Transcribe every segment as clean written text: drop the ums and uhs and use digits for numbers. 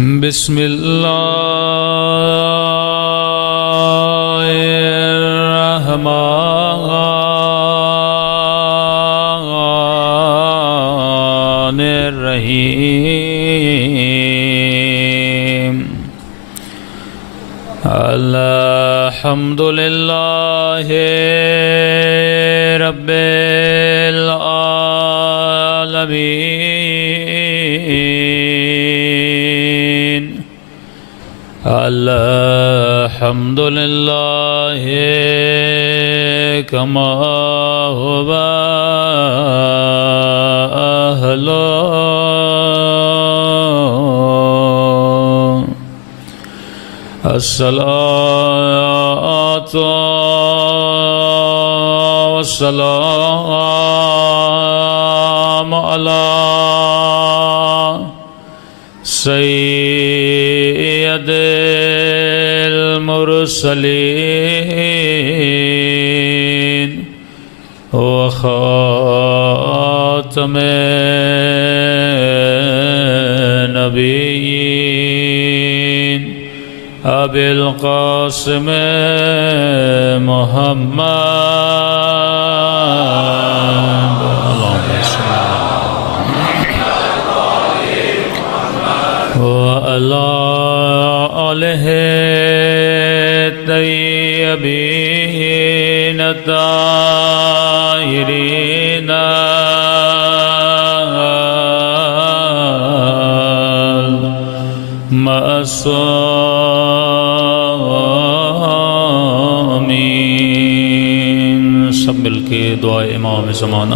بسم اللہ الرحمن الرحیم الحمد للہ رب العالمین الحمد للہ کما هو أهله الصلاة والسلام على سيد المرسلين وخاتم النبيين أبي القاسم محمد وعلى آله الطيبين الطاهرين المعصومين سب مل کے دعا امام زمانہ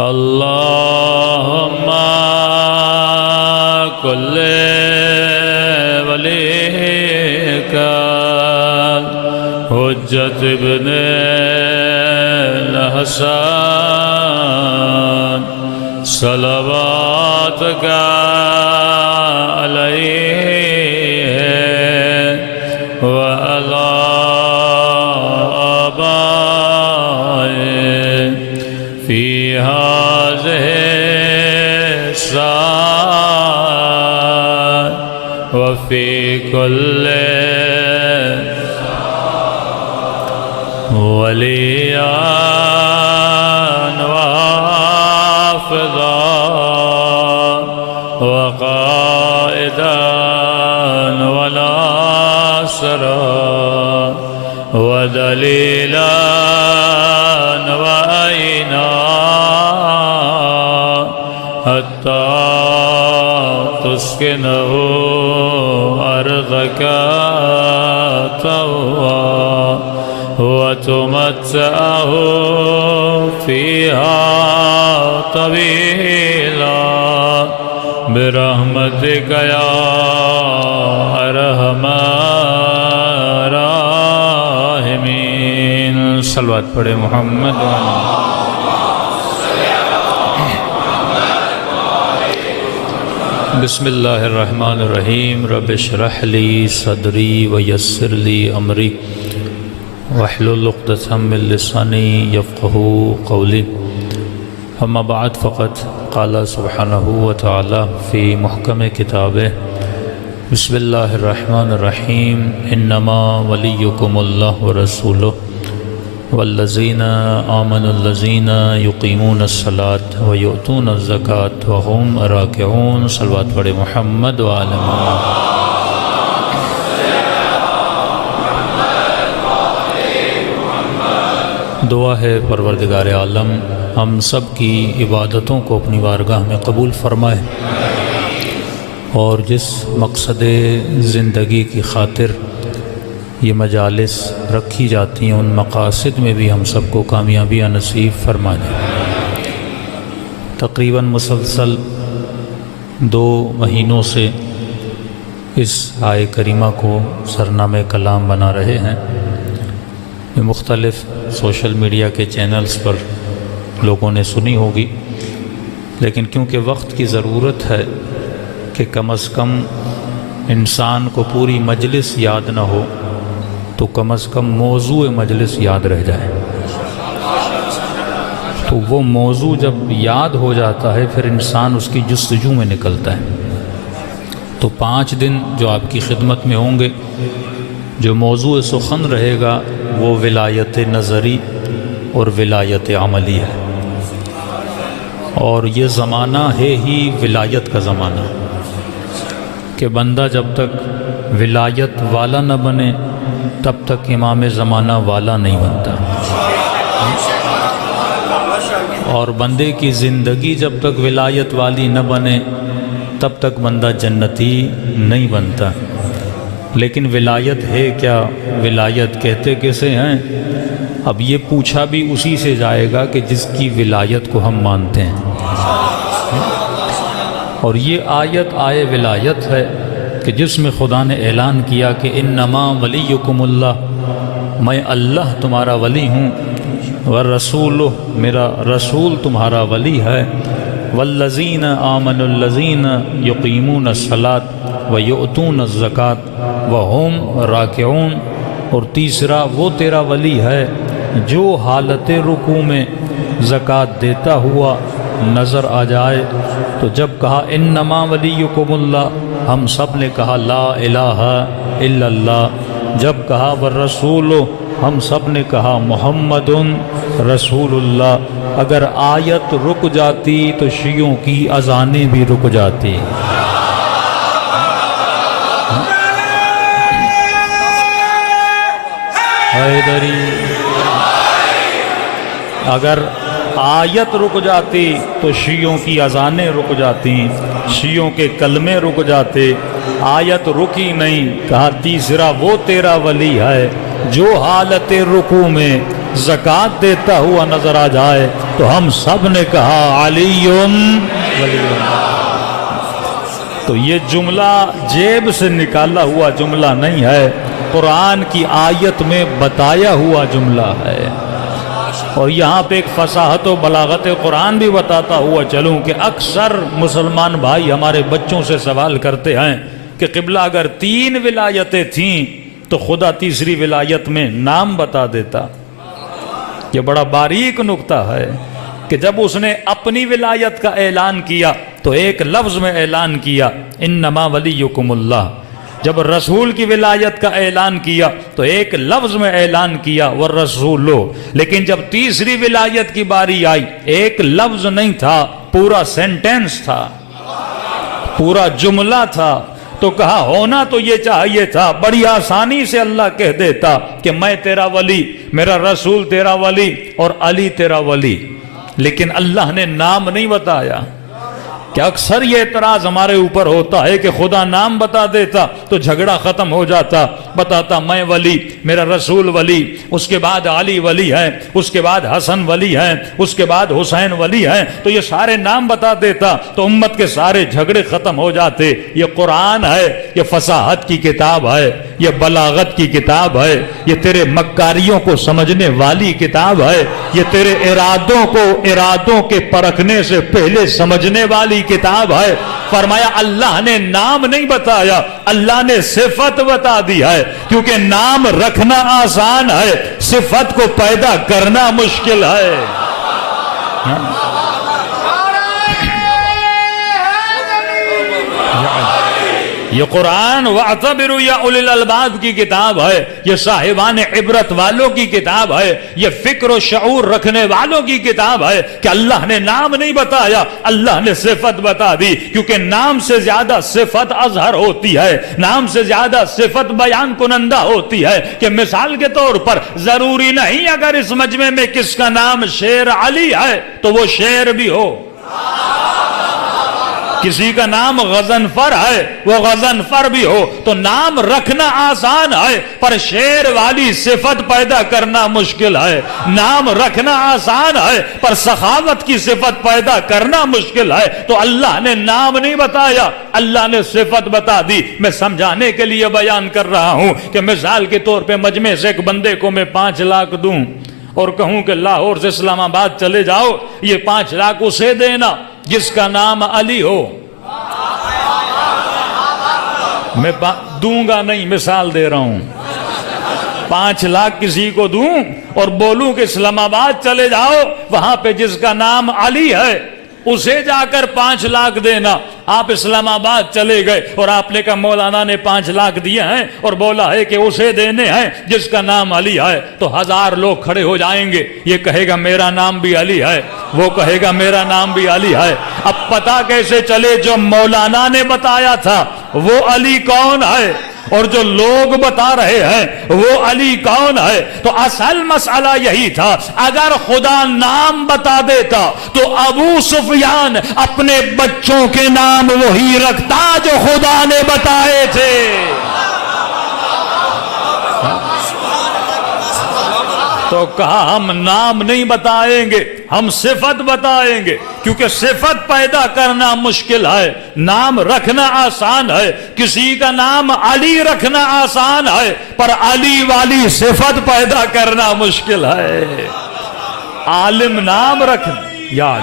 اللہم کل ولیک حجت ابن الحسن صلواتک علیہ وعلی آبائه فی هذه الساعة وفي كل وليا وحافظا وقائدا وناصرا ودليلا وعينا حتى تسكنه أرضك طوعا وتمتعه فيها طويلا برحمتك يا أرحم الراحمين صلوات پڑھے محمد بسم اللہ الرحمن الرحیم رب اشرح لی صدری ویسر لی امری واحلل عقدۃ من لسانی یفقهوا قولی اما بعد فقد قال سبحانہ وتعالی فی محکم کتابہ بسم اللہ الرحمن الرحیم انما ولیکم اللہ ورسولہ والذین آمنوا الذین یقیمون الصلاة ویؤتون الزکاة وهم راکعون صلوات پڑھے محمد وآل محمد دعا ہے پروردگار عالم ہم سب کی عبادتوں کو اپنی بارگاہ میں قبول فرمائے اور جس مقصد زندگی کی خاطر یہ مجالس رکھی جاتی ہیں ان مقاصد میں بھی ہم سب کو کامیابیاں نصیب فرما دے تقریباً مسلسل 2 مہینوں سے اس آیے کریمہ کو سرنامہ کلام بنا رہے ہیں مختلف سوشل میڈیا کے چینلز پر لوگوں نے سنی ہوگی لیکن کیونکہ وقت کی ضرورت ہے کہ کم از کم انسان کو پوری مجلس یاد نہ ہو تو کم از کم موضوع مجلس یاد رہ جائے تو وہ موضوع جب یاد ہو جاتا ہے پھر انسان اس کی جستجو میں نکلتا ہے تو 5 دن جو آپ کی خدمت میں ہوں گے، جو موضوع سخن رہے گا وہ ولایت نظری اور ولایت عملی ہے، اور یہ زمانہ ہے ہی ولایت کا زمانہ کہ بندہ جب تک ولایت والا نہ بنے تب تک امام زمانہ والا نہیں بنتا، اور بندے کی زندگی جب تک ولایت والی نہ بنے تب تک بندہ جنتی نہیں بنتا۔ لیکن ولایت ہے کیا؟ ولایت کہتے کیسے ہیں؟ اب یہ پوچھا بھی اسی سے جائے گا کہ جس کی ولایت کو ہم مانتے ہیں، اور یہ آیت آئے ولایت ہے کہ جس میں خدا نے اعلان کیا کہ انما ولیکم اللہ، میں اللہ تمہارا ولی ہوں، والرسول، میرا رسول تمہارا ولی ہے، والذین آمنوا الذین یقیمون الصلاۃ ویؤتون الزکاۃ وہم راکعون، اور تیسرا وہ تیرا ولی ہے جو حالت رکوع میں زکوٰۃ دیتا ہوا نظر آ جائے۔ تو جب کہا انما ولیکم اللہ، ہم سب نے کہا لا الہ الا اللہ۔ جب کہا والرسول، ہم سب نے کہا محمد رسول اللہ۔ اگر آیت رک جاتی تو شیعوں کی اذانیں بھی رک جاتی۔ حیدری، اگر آیت رک جاتی تو شیعوں کی اذانیں رک جاتی، شیعوں کے کلمے رک جاتے۔ آیت رکی نہیں، کہا تیسرا وہ تیرا ولی ہے جو حالت رکوع میں زکوٰۃ دیتا ہوا نظر آ جائے، تو ہم سب نے کہا علی ولی اللہ۔ تو یہ جملہ جیب سے نکالا ہوا جملہ نہیں ہے، قرآن کی آیت میں بتایا ہوا جملہ ہے۔ اور یہاں پہ ایک فصاحت و بلاغت قرآن بھی بتاتا ہوا چلوں کہ اکثر مسلمان بھائی ہمارے بچوں سے سوال کرتے ہیں کہ قبلہ اگر 3 ولایتیں تھیں تو خدا تیسری ولایت میں نام بتا دیتا۔ یہ بڑا باریک نکتہ ہے کہ جب اس نے اپنی ولایت کا اعلان کیا تو ایک لفظ میں اعلان کیا انما ولیکم اللہ، جب رسول کی ولایت کا اعلان کیا تو ایک لفظ میں اعلان کیا والرسول، لیکن جب تیسری ولایت کی باری آئی ایک لفظ نہیں تھا، پورا سینٹینس تھا، پورا جملہ تھا۔ تو کہا ہونا تو یہ چاہیے تھا، بڑی آسانی سے اللہ کہہ دیتا کہ میں تیرا ولی، میرا رسول تیرا ولی اور علی تیرا ولی، لیکن اللہ نے نام نہیں بتایا۔ کہ اکثر یہ اعتراض ہمارے اوپر ہوتا ہے کہ خدا نام بتا دیتا تو جھگڑا ختم ہو جاتا، بتاتا میں ولی، میرا رسول ولی، اس کے بعد علی ولی ہے، اس کے بعد حسن ولی ہے، اس کے بعد حسین ولی ہے، تو یہ سارے نام بتا دیتا تو امت کے سارے جھگڑے ختم ہو جاتے۔ یہ قرآن ہے، یہ فصاحت کی کتاب ہے، یہ بلاغت کی کتاب ہے، یہ تیرے مکاریوں کو سمجھنے والی کتاب ہے، یہ تیرے ارادوں کے پرکھنے سے پہلے سمجھنے والی کتاب ہے۔ فرمایا اللہ نے نام نہیں بتایا، اللہ نے صفت بتا دی ہے، کیونکہ نام رکھنا آسان ہے، صفت کو پیدا کرنا مشکل ہے۔ یہ قرآن وَاعْتَبِرُوا یا اولی الالباب کی کتاب ہے، یہ صاحبان عبرت والوں کی کتاب ہے، یہ فکر و شعور رکھنے والوں کی کتاب ہے کہ اللہ نے نام نہیں بتایا، اللہ نے صفت بتا دی، کیونکہ نام سے زیادہ صفت اظہر ہوتی ہے، نام سے زیادہ صفت بیان کنندہ ہوتی ہے۔ کہ مثال کے طور پر ضروری نہیں اگر اس مجمع میں کس کا نام شیر علی ہے تو وہ شیر بھی ہو، کسی کا نام غضنفر ہے وہ غضنفر بھی ہو، تو نام رکھنا آسان ہے پر شیر والی صفت پیدا کرنا مشکل ہے، نام رکھنا آسان ہے پر سخاوت کی صفت پیدا کرنا مشکل ہے۔ تو اللہ نے نام نہیں بتایا، اللہ نے صفت بتا دی۔ میں سمجھانے کے لیے بیان کر رہا ہوں کہ مثال کے طور پہ مجمع سے ایک بندے کو میں 5 لاکھ دوں اور کہوں کہ لاہور سے اسلام آباد چلے جاؤ، یہ 5 لاکھ اسے دینا جس کا نام علی ہو۔ میں دوں گا نہیں، مثال دے رہا ہوں۔ 5 لاکھ کسی کو دوں اور بولوں کہ اسلام آباد چلے جاؤ، وہاں پہ جس کا نام علی ہے اسے جا کر 5 لاکھ دینا. آپ اسلام آباد چلے گئے اور آپ نے کہا مولانا نے 5 لاکھ دیے ہیں اور بولا ہے کہ اسے دینے ہیں جس کا نام علی ہے, تو 1000 لوگ کھڑے ہو جائیں گے. یہ کہے گا میرا نام بھی علی ہے, وہ کہے گا میرا نام بھی علی ہے. اب پتہ کیسے چلے جو مولانا نے بتایا تھا وہ علی کون ہے اور جو لوگ بتا رہے ہیں وہ علی کون ہے؟ تو اصل مسئلہ یہی تھا. اگر خدا نام بتا دیتا تو ابو سفیان اپنے بچوں کے نام وہی رکھتا جو خدا نے بتائے تھے. تو کہا ہم نام نہیں بتائیں گے, ہم صفت بتائیں گے, کیونکہ صفت پیدا کرنا مشکل ہے, نام رکھنا آسان ہے. کسی کا نام علی رکھنا آسان ہے, پر علی والی صفت پیدا کرنا مشکل ہے. عالم نام رکھنا یاد,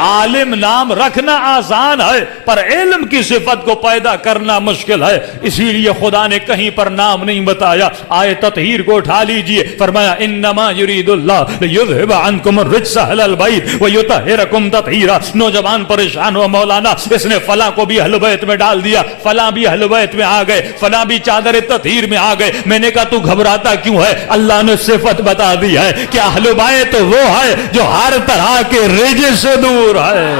عالم نام رکھنا آسان ہے, پر علم کی صفت کو پیدا کرنا مشکل ہے. اسی لیے خدا نے کہیں پر نام نہیں بتایا. آئے تطہیر کو اٹھا لیجئے, فرمایا انما یرید اللہ لیذھب عنکم الرجس اہل البیت ویطہرکم تطہیرا. نوجوان پریشان ہوا, مولانا اس نے فلاں کو بھی اہل بیت میں ڈال دیا, فلاں بھی اہل بیت میں آ گئے, فلاں بھی چادر تطہیر میں آ گئے. میں نے کہا تو گھبراتا کیوں ہے؟ اللہ نے صفت بتا دی ہے کہ اہل بیت وہ ہے جو ہر طرح کے رجس سے دور ہے.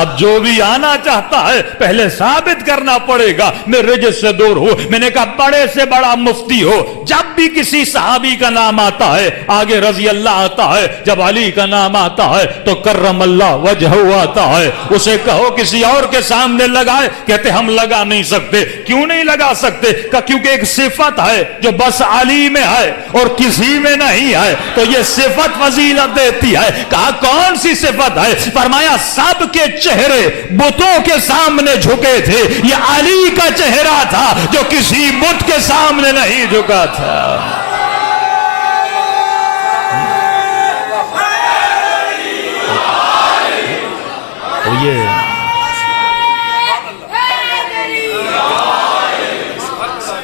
اب جو بھی آنا چاہتا ہے پہلے ثابت کرنا پڑے گا میں رجس سے دور ہوں. میں نے کہا بڑے سے بڑا مفتی ہو, جب بھی کسی صحابی کا نام آتا ہے آگے رضی اللہ آتا ہے, جب علی کا نام آتا ہے تو کرم اللہ وجہہ آتا ہے. اسے کہو کسی اور کے سامنے لگائے, کہتے ہم لگا نہیں سکتے. کیوں نہیں لگا سکتے؟ کیونکہ ایک صفت ہے جو بس علی میں ہے اور کسی میں نہیں ہے, تو یہ صفت فضیلت دیتی ہے. کہا کون سی صفت ہے؟ فرمایا سب کے چہرے بتوں کے سامنے جھکے تھے, یہ علی کا چہرہ تھا جو کسی بت کے سامنے نہیں جھکا تھا.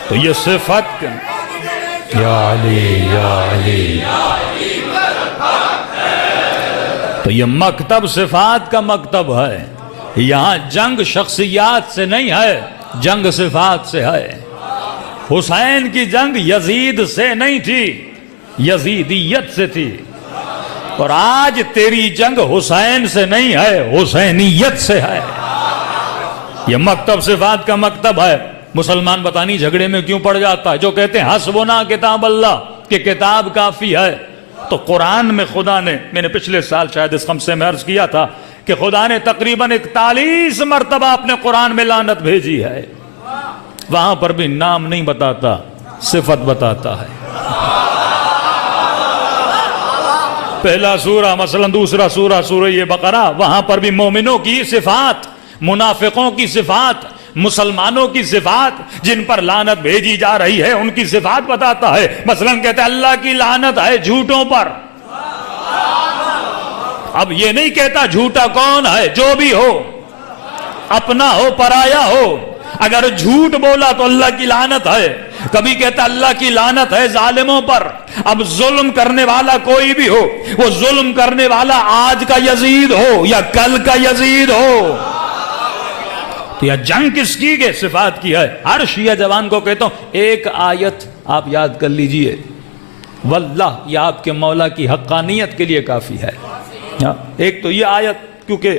تو یہ صفت یا علی یا علی, تو یہ مکتب صفات کا مکتب ہے. یہاں جنگ شخصیات سے نہیں ہے, جنگ صفات سے ہے. حسین کی جنگ یزید سے نہیں تھی, یزیدیت سے تھی. اور آج تیری جنگ حسین سے نہیں ہے, حسینیت سے ہے. یہ مکتب صفات کا مکتب ہے. مسلمان بتانی جھگڑے میں کیوں پڑ جاتا ہے؟ جو کہتے ہیں حسبنا کتاب اللہ, کہ کتاب کافی ہے. تو قرآن میں خدا نے, میں نے پچھلے سال شاید اس خمسے میں عرض کیا تھا کہ خدا نے تقریباً 41 مرتبہ اپنے قرآن میں لعنت بھیجی ہے. وہاں پر بھی نام نہیں بتاتا, صفت بتاتا ہے. پہلا سورہ مثلا, دوسرا سورہ سورہ یہ بقرہ, وہاں پر بھی مومنوں کی صفات, منافقوں کی صفات, مسلمانوں کی صفات جن پر لعنت بھیجی جا رہی ہے ان کی صفات بتاتا ہے. مثلا کہتا ہے اللہ کی لعنت ہے جھوٹوں پر. اب یہ نہیں کہتا جھوٹا کون ہے, جو بھی ہو, اپنا ہو پرایا ہو, اگر جھوٹ بولا تو اللہ کی لعنت ہے. کبھی کہتا اللہ کی لعنت ہے ظالموں پر. اب ظلم کرنے والا کوئی بھی ہو, وہ ظلم کرنے والا آج کا یزید ہو یا کل کا یزید ہو. یا جنگ کس کی ہے؟ صفات کی ہے. ہر شیعہ جوان کو کہتا ہوں ایک آیت آپ یاد کر لیجئے, واللہ یہ آپ کے مولا کی حقانیت کے لیے کافی ہے. ایک تو یہ آیت, کیونکہ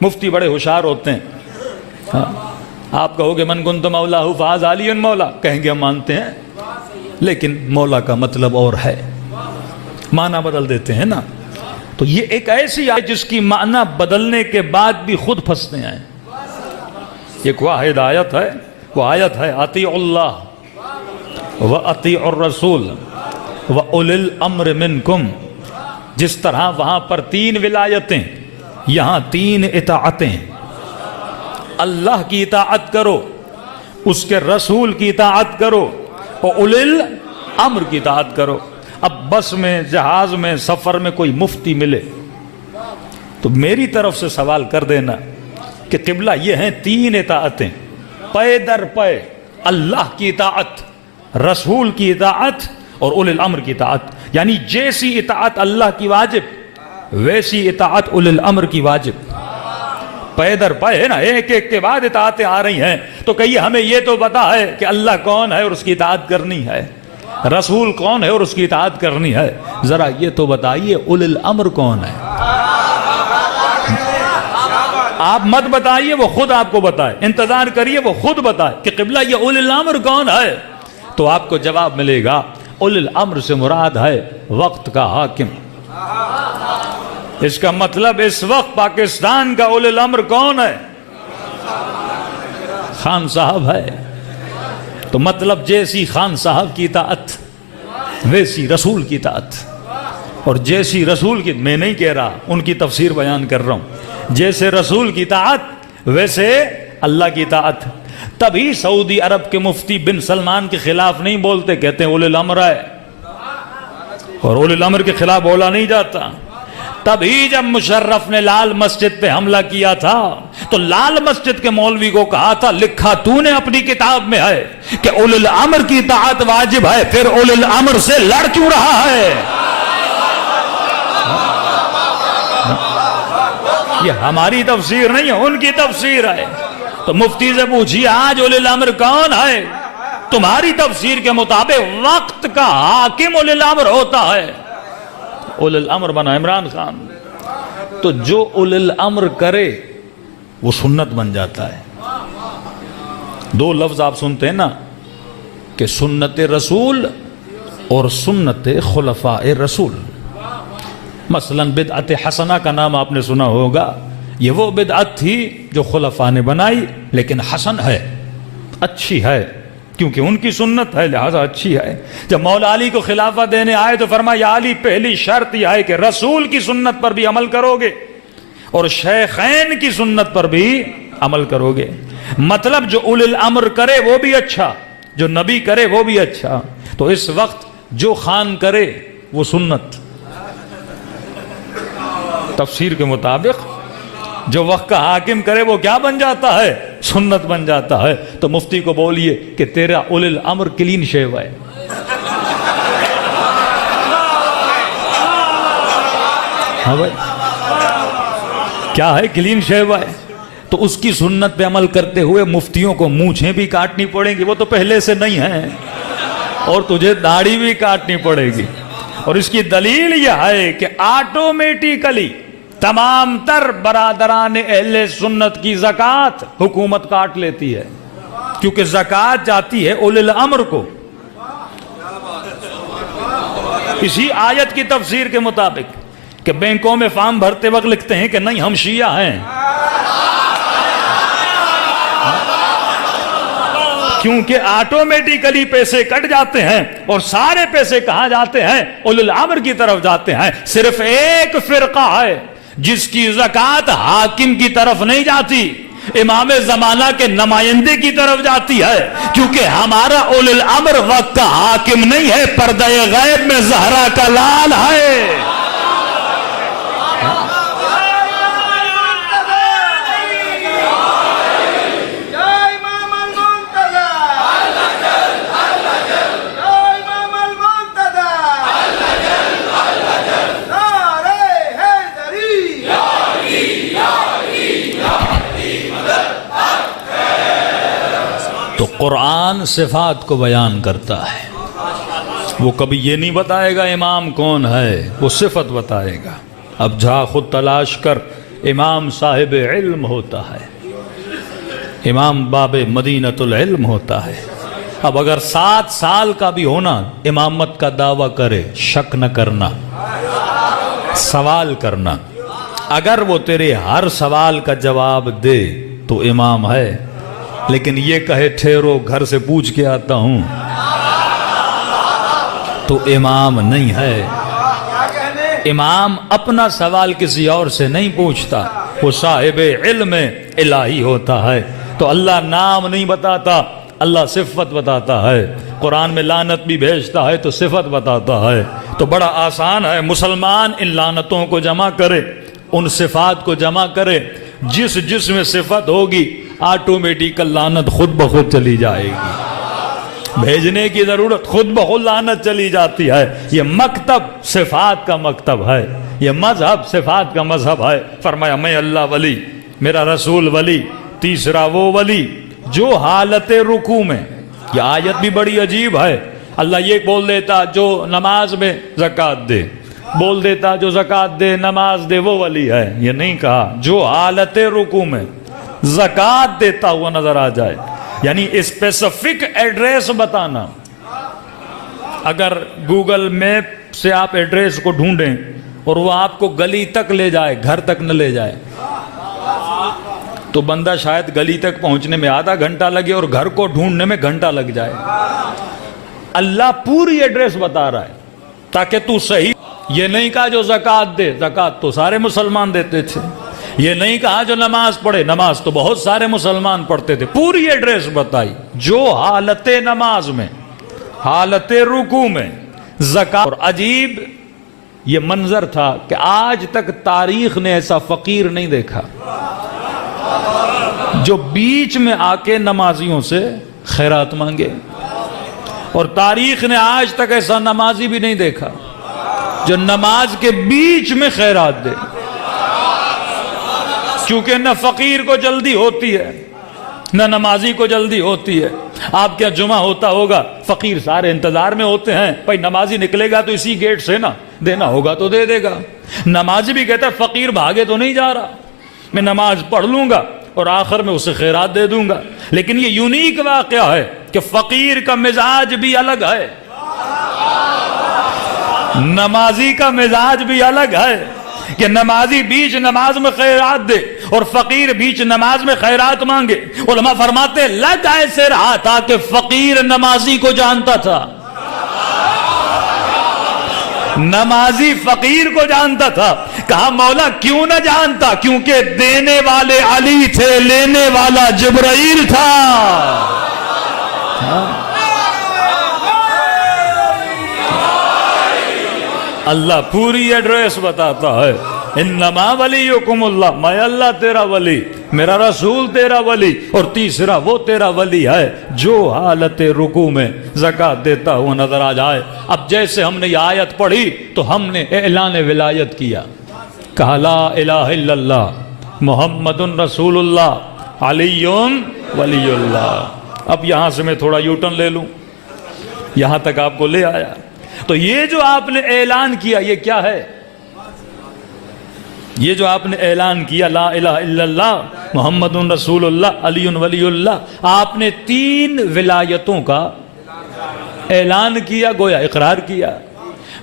مفتی بڑے ہوشیار ہوتے ہیں. آپ کہو گے من کنت مولا فاز علی مولا, کہیں گے ہم مانتے ہیں, لیکن مولا کا مطلب اور ہے, معنی بدل دیتے ہیں نا. تو یہ ایک ایسی آیت جس کی معنی بدلنے کے بعد بھی خود پھنستے ہیں. ایک واحد آیت ہے, وہ آیت ہے اطیعوا اللہ و اطیعوا الرسول و اولی الامر منکم. جس طرح وہاں پر 3 ولایتیں, یہاں 3 اطاعتیں. اللہ کی اطاعت کرو, اس کے رسول کی اطاعت کرو, اور اولی الامر کی اطاعت کرو. اب بس میں, جہاز میں, سفر میں کوئی مفتی ملے تو میری طرف سے سوال کر دینا کہ قبلہ یہ ہیں 3 اطاعتیں, پے در پے, اللہ کی اطاعت, رسول کی اطاعت اور اولی الامر کی اطاعت. یعنی جیسی اطاعت اللہ کی واجب ویسی اطاعت اولی الامر کی واجب. پے در پے ہے نا، ایک ایک کے بعد اطاعتیں آ رہی ہیں. تو کہیے ہمیں یہ تو پتا ہے کہ اللہ کون ہے اور اس کی اطاعت کرنی ہے، رسول کون ہے اور اس کی اطاعت کرنی ہے. ذرا یہ تو بتائیے اولی الامر کون ہے؟ آپ مت بتائیے، وہ خود آپ کو بتائے. انتظار کریے وہ خود بتائے کہ قبلہ یہ اولی الامر کون ہے. تو آپ کو جواب ملے گا اولی الامر سے مراد ہے وقت کا حاکم. اس کا مطلب اس وقت پاکستان کا اولی الامر کون ہے؟ خان صاحب ہے. تو مطلب جیسی خان صاحب کی اطاعت ویسی رسول کی اطاعت. اور جیسی رسول کی، میں نہیں کہہ رہا، ان کی تفسیر بیان کر رہا ہوں. جیسے رسول کی اطاعت ویسے اللہ کی اطاعت. تبھی سعودی عرب کے مفتی بن سلمان کے خلاف نہیں بولتے، کہتے ہیں اولی الامر ہے، اور اولی الامر کے خلاف بولا نہیں جاتا. تبھی جب مشرف نے لال مسجد پہ حملہ کیا تھا تو لال مسجد کے مولوی کو کہا تھا، لکھا تو نے اپنی کتاب میں ہے کہ اولی الامر کی اطاعت واجب ہے، پھر اولی الامر سے لڑ کیوں رہا ہے؟ یہ ہماری تفسیر نہیں ہے، ان کی تفسیر ہے. تو مفتی سے پوچھیے آج اولی الامر کون ہے؟ تمہاری تفسیر کے مطابق وقت کا حاکم اولی الامر ہوتا ہے. اولی الامر بنا عمران خان. تو جو اولی الامر کرے وہ سنت بن جاتا ہے. دو لفظ آپ سنتے ہیں نا کہ سنت رسول اور سنت خلفاء رسول. مثلا بدعت حسنہ کا نام آپ نے سنا ہوگا. یہ وہ بدعت تھی جو خلفاء نے بنائی، لیکن حسن ہے، اچھی ہے، کیونکہ ان کی سنت ہے لہذا اچھی ہے. جب مولا علی کو خلافت دینے آئے تو فرمایا یا علی پہلی شرط یہ ہے کہ رسول کی سنت پر بھی عمل کرو گے اور شیخین کی سنت پر بھی عمل کرو گے. مطلب جو اولی الامر کرے وہ بھی اچھا، جو نبی کرے وہ بھی اچھا. تو اس وقت جو خان کرے وہ سنت. تفسیر کے مطابق جو وقت کا حاکم کرے وہ کیا بن جاتا ہے؟ سنت بن جاتا ہے. تو مفتی کو بولیے کہ تیرا اولی الامر کلین شیو ہے. ہاں بھائی کیا ہے؟ کلین شیو ہے. تو اس کی سنت پہ عمل کرتے ہوئے مفتیوں کو مونچھیں بھی کاٹنی پڑیں گی، وہ تو پہلے سے نہیں ہیں، اور تجھے داڑھی بھی کاٹنی پڑے گی. اور اس کی دلیل یہ ہے کہ آٹومیٹیکلی تمام تر برادران اہل سنت کی زکوٰۃ حکومت کاٹ لیتی ہے، کیونکہ زکوٰۃ جاتی ہے اولی الامر کو. اسی آیت کی تفسیر کے مطابق کہ بینکوں میں فارم بھرتے وقت لکھتے ہیں کہ نہیں ہم شیعہ ہیں، کیونکہ آٹومیٹیکلی پیسے کٹ جاتے ہیں اور سارے پیسے کہاں جاتے ہیں؟ اولی الامر کی طرف جاتے ہیں. صرف ایک فرقہ ہے جس کی زکوٰۃ حاکم کی طرف نہیں جاتی، امام زمانہ کے نمائندے کی طرف جاتی ہے، کیونکہ ہمارا اولی الامر وقت کا حاکم نہیں ہے، پردہ غیب میں زہرا کا لال ہے. تو قرآن صفات کو بیان کرتا ہے. وہ کبھی یہ نہیں بتائے گا امام کون ہے، وہ صفت بتائے گا. اب جا خود تلاش کر، امام صاحب علم ہوتا ہے، امام باب مدینۃ العلم ہوتا ہے. اب اگر 7 سال کا بھی ہونا امامت کا دعویٰ کرے، شک نہ کرنا، سوال کرنا. اگر وہ تیرے ہر سوال کا جواب دے تو امام ہے، لیکن یہ کہے ٹھہرو گھر سے پوچھ کے آتا ہوں تو امام نہیں ہے. امام اپنا سوال کسی اور سے نہیں پوچھتا، وہ صاحب علم الہی ہوتا ہے. تو اللہ نام نہیں بتاتا، اللہ صفت بتاتا ہے. قرآن میں لعنت بھی بھیجتا ہے تو صفت بتاتا ہے. تو بڑا آسان ہے، مسلمان ان لعنتوں کو جمع کرے، ان صفات کو جمع کرے. جس میں صفت ہوگی آٹومیٹیکل لعنت خود بخود چلی جائے گی، بھیجنے کی ضرورت، خود بخود لعنت چلی جاتی ہے. یہ مکتب صفات کا مکتب ہے. یہ مذہب صفات کا مذہب ہے. فرمایا میں اللہ ولی، میرا رسول ولی، تیسرا وہ ولی جو حالت رکوع میں. یہ آیت بھی بڑی عجیب ہے. اللہ یہ بول دیتا جو نماز میں زکوٰۃ دے، بول دیتا جو زکوٰۃ دے نماز دے وہ ولی ہے. یہ نہیں کہا جو حالت رکوع میں زکوٰۃ دیتا ہوا نظر آ جائے، یعنی اسپیسیفک ایڈریس بتانا. اگر گوگل میپ سے آپ ایڈریس کو ڈھونڈیں اور وہ آپ کو گلی تک لے جائے، گھر تک نہ لے جائے، تو بندہ شاید گلی تک پہنچنے میں آدھا گھنٹہ لگے اور گھر کو ڈھونڈنے میں گھنٹہ لگ جائے. اللہ پوری ایڈریس بتا رہا ہے تاکہ تو صحیح. یہ نہیں کہا جو زکوٰۃ دے، زکوٰۃ تو سارے مسلمان دیتے تھے. یہ نہیں کہا جو نماز پڑھے، نماز تو بہت سارے مسلمان پڑھتے تھے. پوری ایڈریس بتائی جو حالت نماز میں، حالت رکوع میں زکوٰۃ. اور عجیب یہ منظر تھا کہ آج تک تاریخ نے ایسا فقیر نہیں دیکھا جو بیچ میں آ کے نمازیوں سے خیرات مانگے. اور تاریخ نے آج تک ایسا نمازی بھی نہیں دیکھا جو نماز کے بیچ میں خیرات دے. کیونکہ نہ فقیر کو جلدی ہوتی ہے نہ نمازی کو جلدی ہوتی ہے. آپ کیا جمعہ ہوتا ہوگا، فقیر سارے انتظار میں ہوتے ہیں، بھائی نمازی نکلے گا تو اسی گیٹ سے نا، دینا ہوگا تو دے دے گا. نمازی بھی کہتا ہے فقیر بھاگے تو نہیں جا رہا، میں نماز پڑھ لوں گا اور آخر میں اسے خیرات دے دوں گا. لیکن یہ یونیک واقعہ ہے کہ فقیر کا مزاج بھی الگ ہے، نمازی کا مزاج بھی الگ ہے. کہ نمازی بیچ نماز میں خیرات دے اور فقیر بیچ نماز میں خیرات مانگے. علماء فرماتے لگ ایسے رہا تھا کہ فقیر نمازی کو جانتا تھا، نمازی فقیر کو جانتا تھا. کہا مولا کیوں نہ جانتا؟ کیونکہ دینے والے علی تھے، لینے والا جبرائیل تھا. اللہ پوری ایڈریس بتاتا ہے. انما ولیکم اللہ، میں اللہ تیرا ولی، میرا رسول تیرا ولی، اور تیسرا وہ تیرا ولی ہے جو حالت رکوع میں زکوٰۃ دیتا ہوا نظر آ جائے. اب جیسے ہم نے یہ آیت پڑھی تو ہم نے اعلان ولایت کیا، کہا لا الہ الا اللہ محمد رسول اللہ علی ولی اللہ. اب یہاں سے میں تھوڑا یوٹرن لے لوں، یہاں تک آپ کو لے آیا. تو یہ جو آپ نے اعلان کیا یہ کیا ہے؟ یہ جو آپ نے اعلان کیا لا الہ الا اللہ محمد رسول اللہ علی ولی اللہ، آپ نے 3 ولایتوں کا اعلان کیا، گویا اقرار کیا.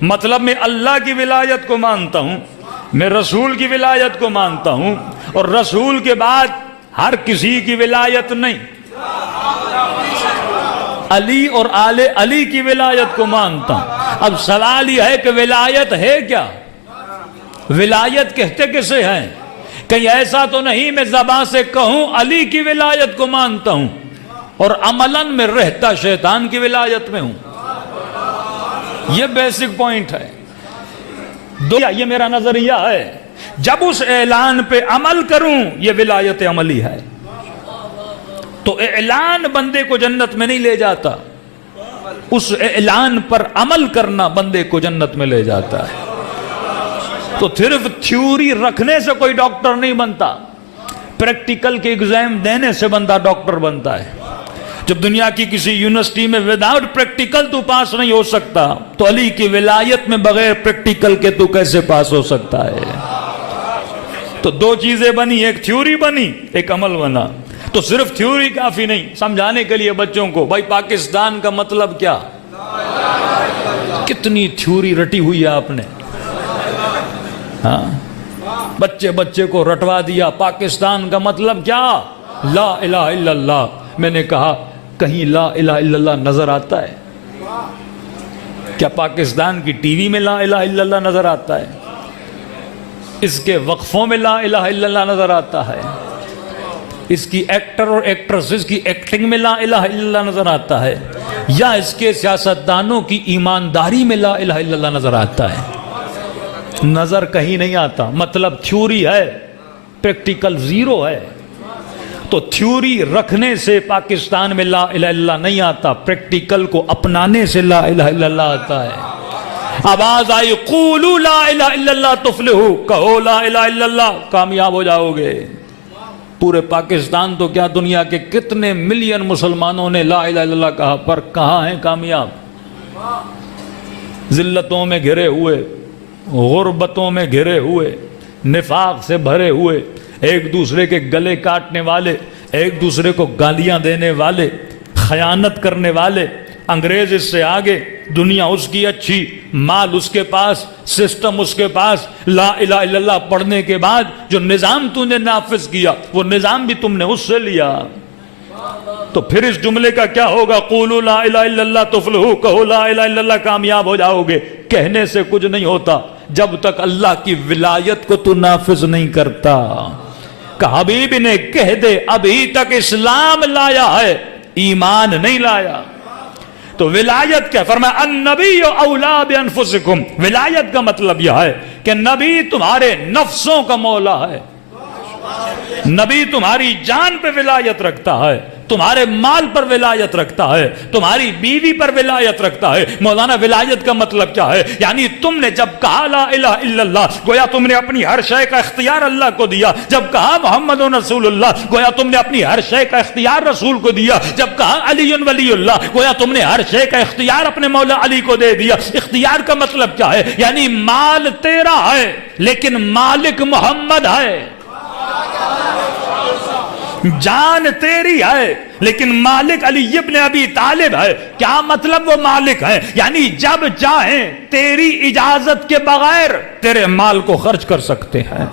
مطلب میں اللہ کی ولایت کو مانتا ہوں، میں رسول کی ولایت کو مانتا ہوں، اور رسول کے بعد ہر کسی کی ولایت نہیں، علی اور آل علی کی ولایت کو مانتا ہوں. اب سوال یہ ہے کہ ولایت ہے کیا؟ ولایت کہتے کسے ہیں؟ کہیں ایسا تو نہیں میں زبان سے کہوں علی کی ولایت کو مانتا ہوں اور عملاً میں رہتا شیطان کی ولایت میں ہوں. یہ بیسک پوائنٹ ہے. یہ میرا نظریہ ہے. جب اس اعلان پہ عمل کروں یہ ولایت عملی ہے. تو اعلان بندے کو جنت میں نہیں لے جاتا، اس اعلان پر عمل کرنا بندے کو جنت میں لے جاتا ہے. تو صرف تھیوری رکھنے سے کوئی ڈاکٹر نہیں بنتا، پریکٹیکل کے ایگزام دینے سے بندہ ڈاکٹر بنتا ہے. جب دنیا کی کسی یونیورسٹی میں وداؤٹ پریکٹیکل تو پاس نہیں ہو سکتا، تو علی کی ولایت میں بغیر پریکٹیکل کے تو کیسے پاس ہو سکتا ہے؟ تو 2 چیزیں بنی، ایک تھیوری بنی، ایک عمل بنا. تو صرف تھیوری کافی نہیں. سمجھانے کے لیے بچوں کو بھائی پاکستان کا مطلب کیا، کتنی تھیوری رٹی ہوئی ہے آپ نے. ہاں بچے کو رٹوا دیا. پاکستان کا مطلب کیا؟ لا الہ الا اللہ. میں نے کہا کہیں لا الہ الا اللہ نظر آتا ہے کیا؟ پاکستان کی ٹی وی میں لا الہ الا اللہ نظر آتا ہے؟ اس کے وقفوں میں لا الہ الا اللہ نظر آتا ہے؟ اس کی ایکٹر اور ایکٹریسز کی ایکٹنگ میں لا الہ الا اللہ نظر آتا ہے؟ یا اس کے سیاستدانوں کی ایمانداری میں لا الہ الا اللہ نظر آتا ہے؟ نظر کہیں نہیں آتا. مطلب تھیوری ہے، پریکٹیکل زیرو ہے. تو تھیوری رکھنے سے پاکستان میں لا الہ الا اللہ نہیں آتا، پریکٹیکل کو اپنانے سے لا الہ الا اللہ آتا ہے. آواز آئی قولوا لا الہ الا اللہ تفلحوا، کہو لا الہ الا اللہ کامیاب ہو جاؤ گے۔ پورے پاکستان تو کیا دنیا کے کتنے ملین مسلمانوں نے لا الہ الا اللہ کہا، پر کہاں ہیں کامیاب؟ ذلتوں میں گھرے ہوئے، غربتوں میں گھرے ہوئے، نفاق سے بھرے ہوئے، ایک دوسرے کے گلے کاٹنے والے، ایک دوسرے کو گالیاں دینے والے، خیانت کرنے والے، انگریز اس سے آگے، دنیا اس کی اچھی، مال اس کے پاس، سسٹم اس کے پاس، لا الہ الا اللہ پڑھنے کے بعد جو نظام تو نے نافذ کیا وہ نظام بھی تم نے اس سے لیا۔ تو پھر اس جملے کا کیا ہوگا؟ قولوا لا الہ الا اللہ تفلحوا، کہو لا الہ الا اللہ کامیاب ہو جاؤ گے۔ کہنے سے کچھ نہیں ہوتا جب تک اللہ کی ولایت کو تو نافذ نہیں کرتا۔ کہ حبیب نے کہہ دے ابھی تک اسلام لایا ہے، ایمان نہیں لایا۔ تو ولایت کیا؟ فرمایا النبی اولا بانفسکم، ولایت کا مطلب یہ ہے کہ نبی تمہارے نفسوں کا مولا ہے، نبی تمہاری جان پہ ولایت رکھتا ہے، تمہارے مال پر ولایت رکھتا ہے، تمہاری بیوی پر ولایت رکھتا ہے۔ مولانا ولایت کا مطلب کیا ہے؟ یعنی تم نے جب کہا لا الہ الا اللہ گویا تم نے اپنی ہر شے کا اختیار اللہ کو دیا، جب کہا محمد رسول اللہ گویا تم نے اپنی ہر شے کا اختیار رسول کو دیا، جب کہا علی ولی اللہ گویا تم نے ہر شے کا اختیار اپنے مولا علی کو دے دیا۔ اختیار کا مطلب کیا ہے؟ یعنی مال تیرا ہے لیکن مالک محمد ہے، جان تیری ہے لیکن مالک علی ابن ابی طالب ہے۔ کیا مطلب وہ مالک ہے؟ یعنی جب چاہیں تیری اجازت کے بغیر تیرے مال کو خرچ کر سکتے ہیں،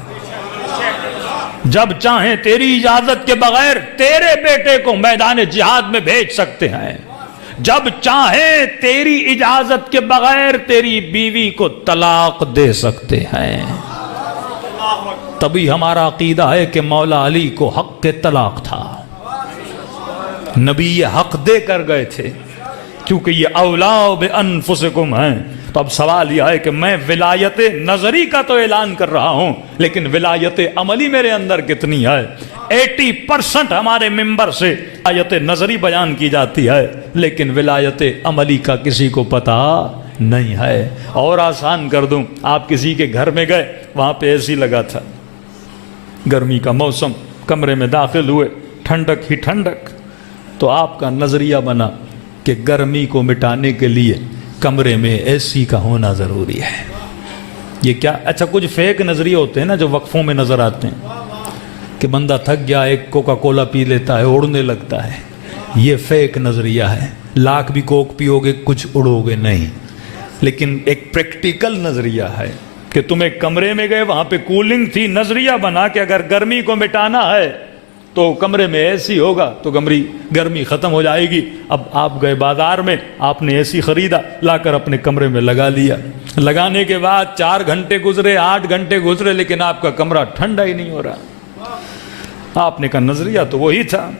جب چاہیں تیری اجازت کے بغیر تیرے بیٹے کو میدان جہاد میں بھیج سکتے ہیں، جب چاہیں تیری اجازت کے بغیر تیری بیوی کو طلاق دے سکتے ہیں۔ تبھی ہمارا عقیدہ ہے کہ مولا علی کو حق کے طلاق تھا، نبی یہ حق دے کر گئے تھے، کیونکہ یہ اولا بانفسکم ہیں۔ تو اب سوال یہ ہے کہ میں ولایت نظری کا تو اعلان کر رہا ہوں لیکن ولایت عملی میرے اندر کتنی ہے؟ 80% ہمارے ممبر سے ولایت نظری بیان کی جاتی ہے لیکن ولایت عملی کا کسی کو پتہ نہیں ہے۔ اور آسان کر دوں، آپ کسی کے گھر میں گئے، وہاں پہ اے سی لگا تھا، گرمی کا موسم، کمرے میں داخل ہوئے، ٹھنڈک ہی ٹھنڈک، تو آپ کا نظریہ بنا کہ گرمی کو مٹانے کے لیے کمرے میں اے سی کا ہونا ضروری ہے۔ یہ کیا؟ اچھا کچھ فیک نظریے ہوتے ہیں نا جو وقفوں میں نظر آتے ہیں کہ بندہ تھک گیا ایک کوکا کولا پی لیتا ہے، اڑنے لگتا ہے، یہ فیک نظریہ ہے۔ لاکھ بھی کوک پیو گے کچھ اڑو گے نہیں، لیکن ایک پریکٹیکل نظریہ ہے کہ تم ایک کمرے میں گئے، وہاں پہ کولنگ تھی، نظریہ بنا کہ اگر گرمی کو مٹانا ہے تو کمرے میں اے سی ہوگا تو گرمی ختم ہو جائے گی۔ اب آپ گئے بازار میں، آپ نے اے سی خریدا، لا کر اپنے کمرے میں لگا لیا، لگانے کے بعد 4 گھنٹے گزرے، 8 گھنٹے گزرے، لیکن آپ کا کمرہ ٹھنڈا ہی نہیں ہو رہا۔ آپ نے کہا نظریہ تو وہی تھا،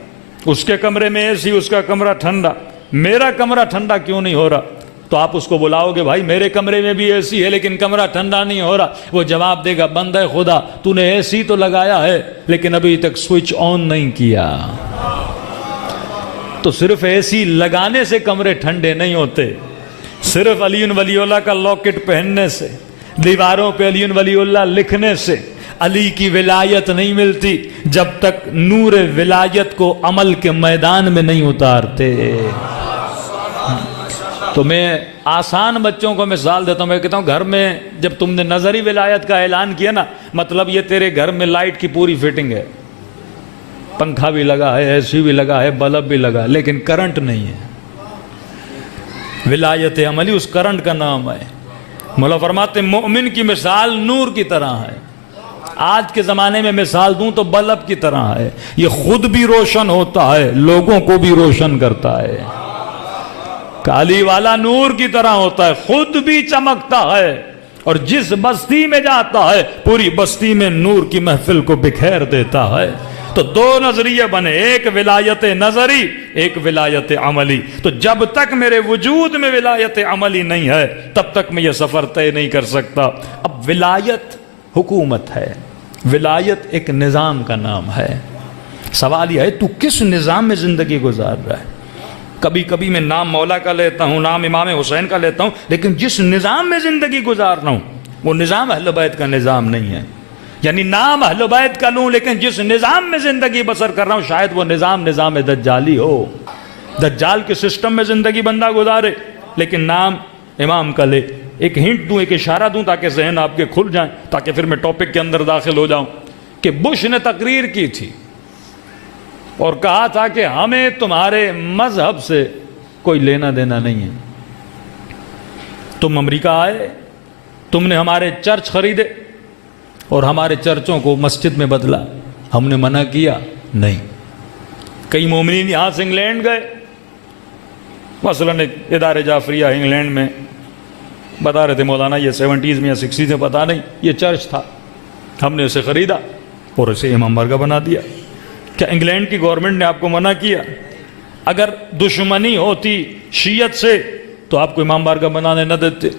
اس کے کمرے میں اے سی، اس کا کمرہ ٹھنڈا، میرا کمرہ ٹھنڈا کیوں نہیں ہو رہا؟ تو آپ اس کو بلاؤ گے بھائی میرے کمرے میں بھی اے سی ہے لیکن کمرہ ٹھنڈا نہیں ہو رہا، وہ جواب دے گا بندہ خدا تو نے اے سی تو لگایا ہے لیکن ابھی تک سوئچ آن نہیں کیا۔ تو صرف اے سی لگانے سے کمرے ٹھنڈے نہیں ہوتے، صرف علی ولی اللہ کا لاکٹ پہننے سے، دیواروں پہ علی ولی اللہ لکھنے سے علی کی ولایت نہیں ملتی جب تک نور ولایت کو عمل کے میدان میں نہیں اتارتے۔ تو میں آسان بچوں کو مثال دیتا ہوں، میں کہتا ہوں گھر میں جب تم نے نظری ولایت کا اعلان کیا نا، مطلب یہ تیرے گھر میں لائٹ کی پوری فٹنگ ہے، پنکھا بھی لگا ہے، اے سی بھی لگا ہے، بلب بھی لگا ہے، لیکن کرنٹ نہیں ہے۔ ولایت عملی اس کرنٹ کا نام ہے۔ مولا فرماتے مومن کی مثال نور کی طرح ہے۔ آج کے زمانے میں مثال دوں تو بلب کی طرح ہے، یہ خود بھی روشن ہوتا ہے، لوگوں کو بھی روشن کرتا ہے۔ کالی والا نور کی طرح ہوتا ہے، خود بھی چمکتا ہے اور جس بستی میں جاتا ہے پوری بستی میں نور کی محفل کو بکھیر دیتا ہے۔ تو 2 نظریے بنے، ایک ولایت نظری، ایک ولایت عملی۔ تو جب تک میرے وجود میں ولایت عملی نہیں ہے تب تک میں یہ سفر طے نہیں کر سکتا۔ اب ولایت حکومت ہے، ولایت ایک نظام کا نام ہے۔ سوال یہ ہے تو کس نظام میں زندگی گزار رہا ہے؟ کبھی کبھی میں نام مولا کا لیتا ہوں، نام امام حسین کا لیتا ہوں، لیکن جس نظام میں زندگی گزار رہا ہوں وہ نظام اہل بیت کا نظام نہیں ہے. یعنی نام اہل بیت کا لوں لیکن جس نظام میں زندگی بسر کر رہا ہوں شاید وہ نظام دجالی ہو. دجال کے سسٹم میں زندگی بندہ گزارے لیکن نام امام کا لے. ایک ہنٹ دوں، ایک اشارہ دوں تاکہ ذہن آپ کے کھل جائیں، تاکہ پھر میں ٹاپک کے اندر داخل ہو جاؤں. کہ بش نے تقریر کی تھی اور کہا تھا کہ ہمیں تمہارے مذہب سے کوئی لینا دینا نہیں ہے. تم امریکہ آئے، تم نے ہمارے چرچ خریدے اور ہمارے چرچوں کو مسجد میں بدلا. ہم نے منع کیا نہیں. کئی مومنین یہاں سے انگلینڈ گئے، مثلاً ایک ادارے جعفریہ انگلینڈ میں بتا رہے تھے مولانا یہ 70s میں یا 60s میں پتہ نہیں یہ چرچ تھا، ہم نے اسے خریدا اور اسے امام بارگاہ بنا دیا. کیا انگلینڈ کی گورنمنٹ نے آپ کو منع کیا؟ اگر دشمنی ہوتی شیعت سے تو آپ کو امام بارگاہ بنانے نہ دیتے.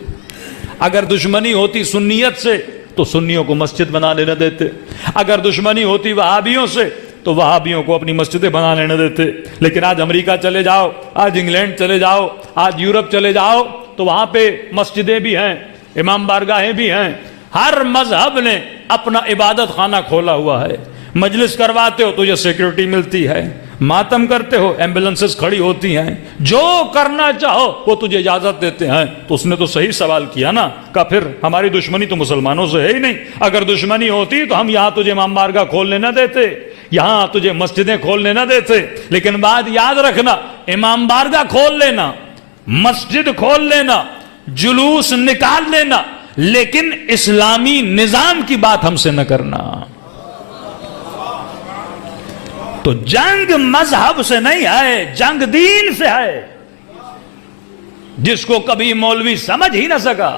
اگر دشمنی ہوتی سنیت سے تو سنیوں کو مسجد بنانے نہ دیتے. اگر دشمنی ہوتی وہابیوں سے تو وہابیوں کو اپنی مسجدیں بنانے نہ دیتے. لیکن آج امریکہ چلے جاؤ، آج انگلینڈ چلے جاؤ، آج یورپ چلے جاؤ تو وہاں پہ مسجدیں بھی ہیں، امام بارگاہیں بھی ہیں. ہر مذہب نے اپنا عبادت خانہ کھولا ہوا ہے. مجلس کرواتے ہو تو یہ سیکیورٹی ملتی ہے، ماتم کرتے ہو ایمبولینسز کھڑی ہوتی ہیں، جو کرنا چاہو وہ تجھے اجازت دیتے ہیں. تو اس نے تو صحیح سوال کیا نا، کہا پھر ہماری دشمنی تو مسلمانوں سے ہے ہی نہیں. اگر دشمنی ہوتی تو ہم یہاں تجھے امام بارگاہ کھولنے نہ دیتے، یہاں تجھے مسجدیں کھولنے نہ دیتے. لیکن بات یاد رکھنا، امام بارگاہ کھول لینا، مسجد کھول لینا، جلوس نکال لینا، لیکن اسلامی نظام کی بات ہم سے نہ کرنا. تو جنگ مذہب سے نہیں ہے، جنگ دین سے ہے، جس کو کبھی مولوی سمجھ ہی نہ سکا.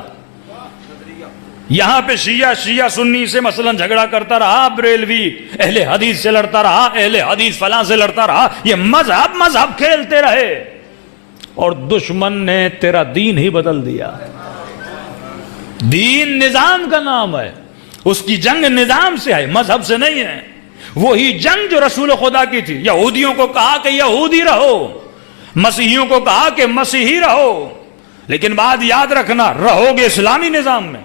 یہاں پہ شیعہ سنی سے مثلا جھگڑا کرتا رہا، بریلوی اہل حدیث سے لڑتا رہا، اہل حدیث فلاں سے لڑتا رہا، یہ مذہب کھیلتے رہے اور دشمن نے تیرا دین ہی بدل دیا. دین نظام کا نام ہے، اس کی جنگ نظام سے ہے، مذہب سے نہیں ہے. وہی جنگ جو رسول خدا کی تھی. یہودیوں کو کہا کہ یہودی رہو، مسیحیوں کو کہا کہ مسیحی رہو، لیکن بات یاد رکھنا رہو گے اسلامی نظام میں.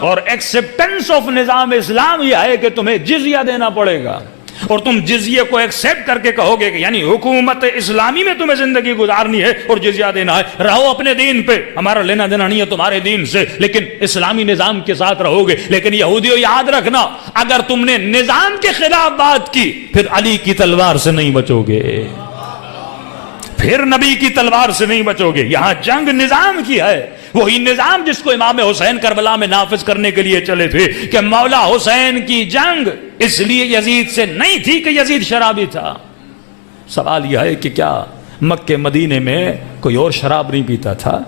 اور ایکسپٹنس آف نظام اسلام یہ ہے کہ تمہیں جزیہ دینا پڑے گا، اور تم جزیے کو ایکسپٹ کر کے کہو گے کہ یعنی حکومت اسلامی میں تمہیں زندگی گزارنی ہے اور جزیہ دینا ہے. رہو اپنے دین پہ، ہمارا لینا دینا نہیں ہے تمہارے دین سے، لیکن اسلامی نظام کے ساتھ رہو گے. لیکن یہودیوں یاد رکھنا، اگر تم نے نظام کے خلاف بات کی پھر علی کی تلوار سے نہیں بچو گے، پھر نبی کی تلوار سے نہیں بچو گے. یہاں جنگ نظام کی ہے، وہی نظام جس کو امام حسین کربلا میں نافذ کرنے کے لیے چلے تھے. کہ مولا حسین کی جنگ اس لیے یزید سے نہیں تھی کہ یزید شرابی تھا. سوال یہ ہے کہ کیا مکہ مدینے میں کوئی اور شراب نہیں پیتا تھا؟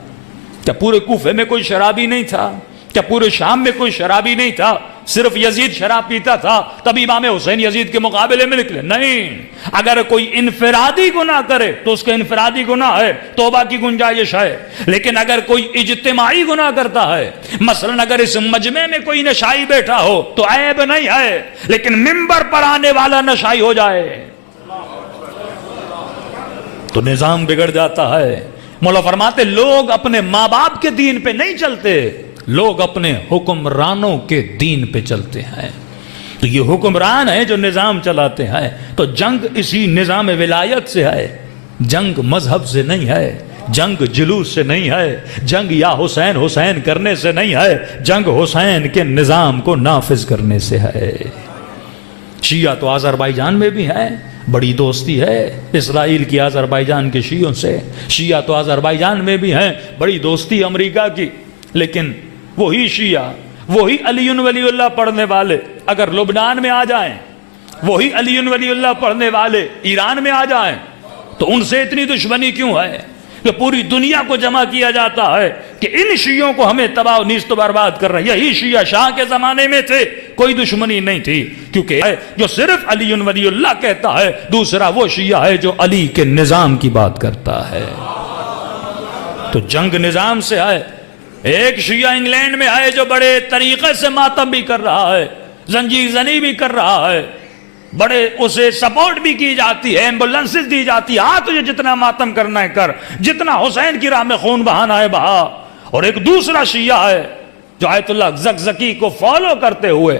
کیا پورے کوفے میں کوئی شرابی نہیں تھا؟ کیا پورے شام میں کوئی شرابی نہیں تھا؟ صرف یزید شراب پیتا تھا تب امام حسین یزید کے مقابلے میں نکلے؟ نہیں. اگر کوئی انفرادی گناہ کرے تو اس کا انفرادی گناہ ہے، توبہ کی گنجائش ہے. لیکن اگر کوئی اجتماعی گناہ کرتا ہے، مثلا اگر اس مجمع میں کوئی نشائی بیٹھا ہو تو عیب نہیں ہے، لیکن منبر پر آنے والا نشائی ہو جائے تو نظام بگڑ جاتا ہے. مولا فرماتے لوگ اپنے ماں باپ کے دین پہ نہیں چلتے، لوگ اپنے حکمرانوں کے دین پہ چلتے ہیں. تو یہ حکمران ہے جو نظام چلاتے ہیں. تو جنگ اسی نظام ولایت سے ہے، جنگ مذہب سے نہیں ہے، جنگ جلوس سے نہیں ہے، جنگ یا حسین حسین کرنے سے نہیں ہے، جنگ حسین کے نظام کو نافذ کرنے سے ہے. شیعہ تو آذربائیجان میں بھی ہے، بڑی دوستی ہے اسرائیل کی آذربائیجان کے شیعوں سے. شیعہ تو آذربائیجان میں بھی ہیں، بڑی دوستی امریکہ کی. لیکن وہی شیعہ، وہی علی ولی اللہ پڑھنے والے اگر لبنان میں آ جائیں، وہی علی ولی اللہ پڑھنے والے ایران میں آ جائیں تو ان سے اتنی دشمنی کیوں ہے کہ پوری دنیا کو جمع کیا جاتا ہے کہ ان شیعوں کو ہمیں تباہ و نیست و برباد کر رہے ہیں. یہی شیعہ شاہ کے زمانے میں تھے، کوئی دشمنی نہیں تھی، کیونکہ جو صرف علی ولی اللہ کہتا ہے، دوسرا وہ شیعہ ہے جو علی کے نظام کی بات کرتا ہے. تو جنگ نظام سے ہے. ایک شیعہ انگلینڈ میں ہے جو بڑے طریقے سے ماتم بھی کر رہا ہے، زنجیر زنی بھی کر رہا ہے، بڑے اسے سپورٹ بھی کی جاتی ہے، ایمبولینسز دی جاتی ہے، تجھے جتنا ماتم کرنا ہے کر، جتنا حسین کی راہ میں خون بہانا ہے بہا۔ اور ایک دوسرا شیعہ ہے جو آیت اللہ زکزکی کو فالو کرتے ہوئے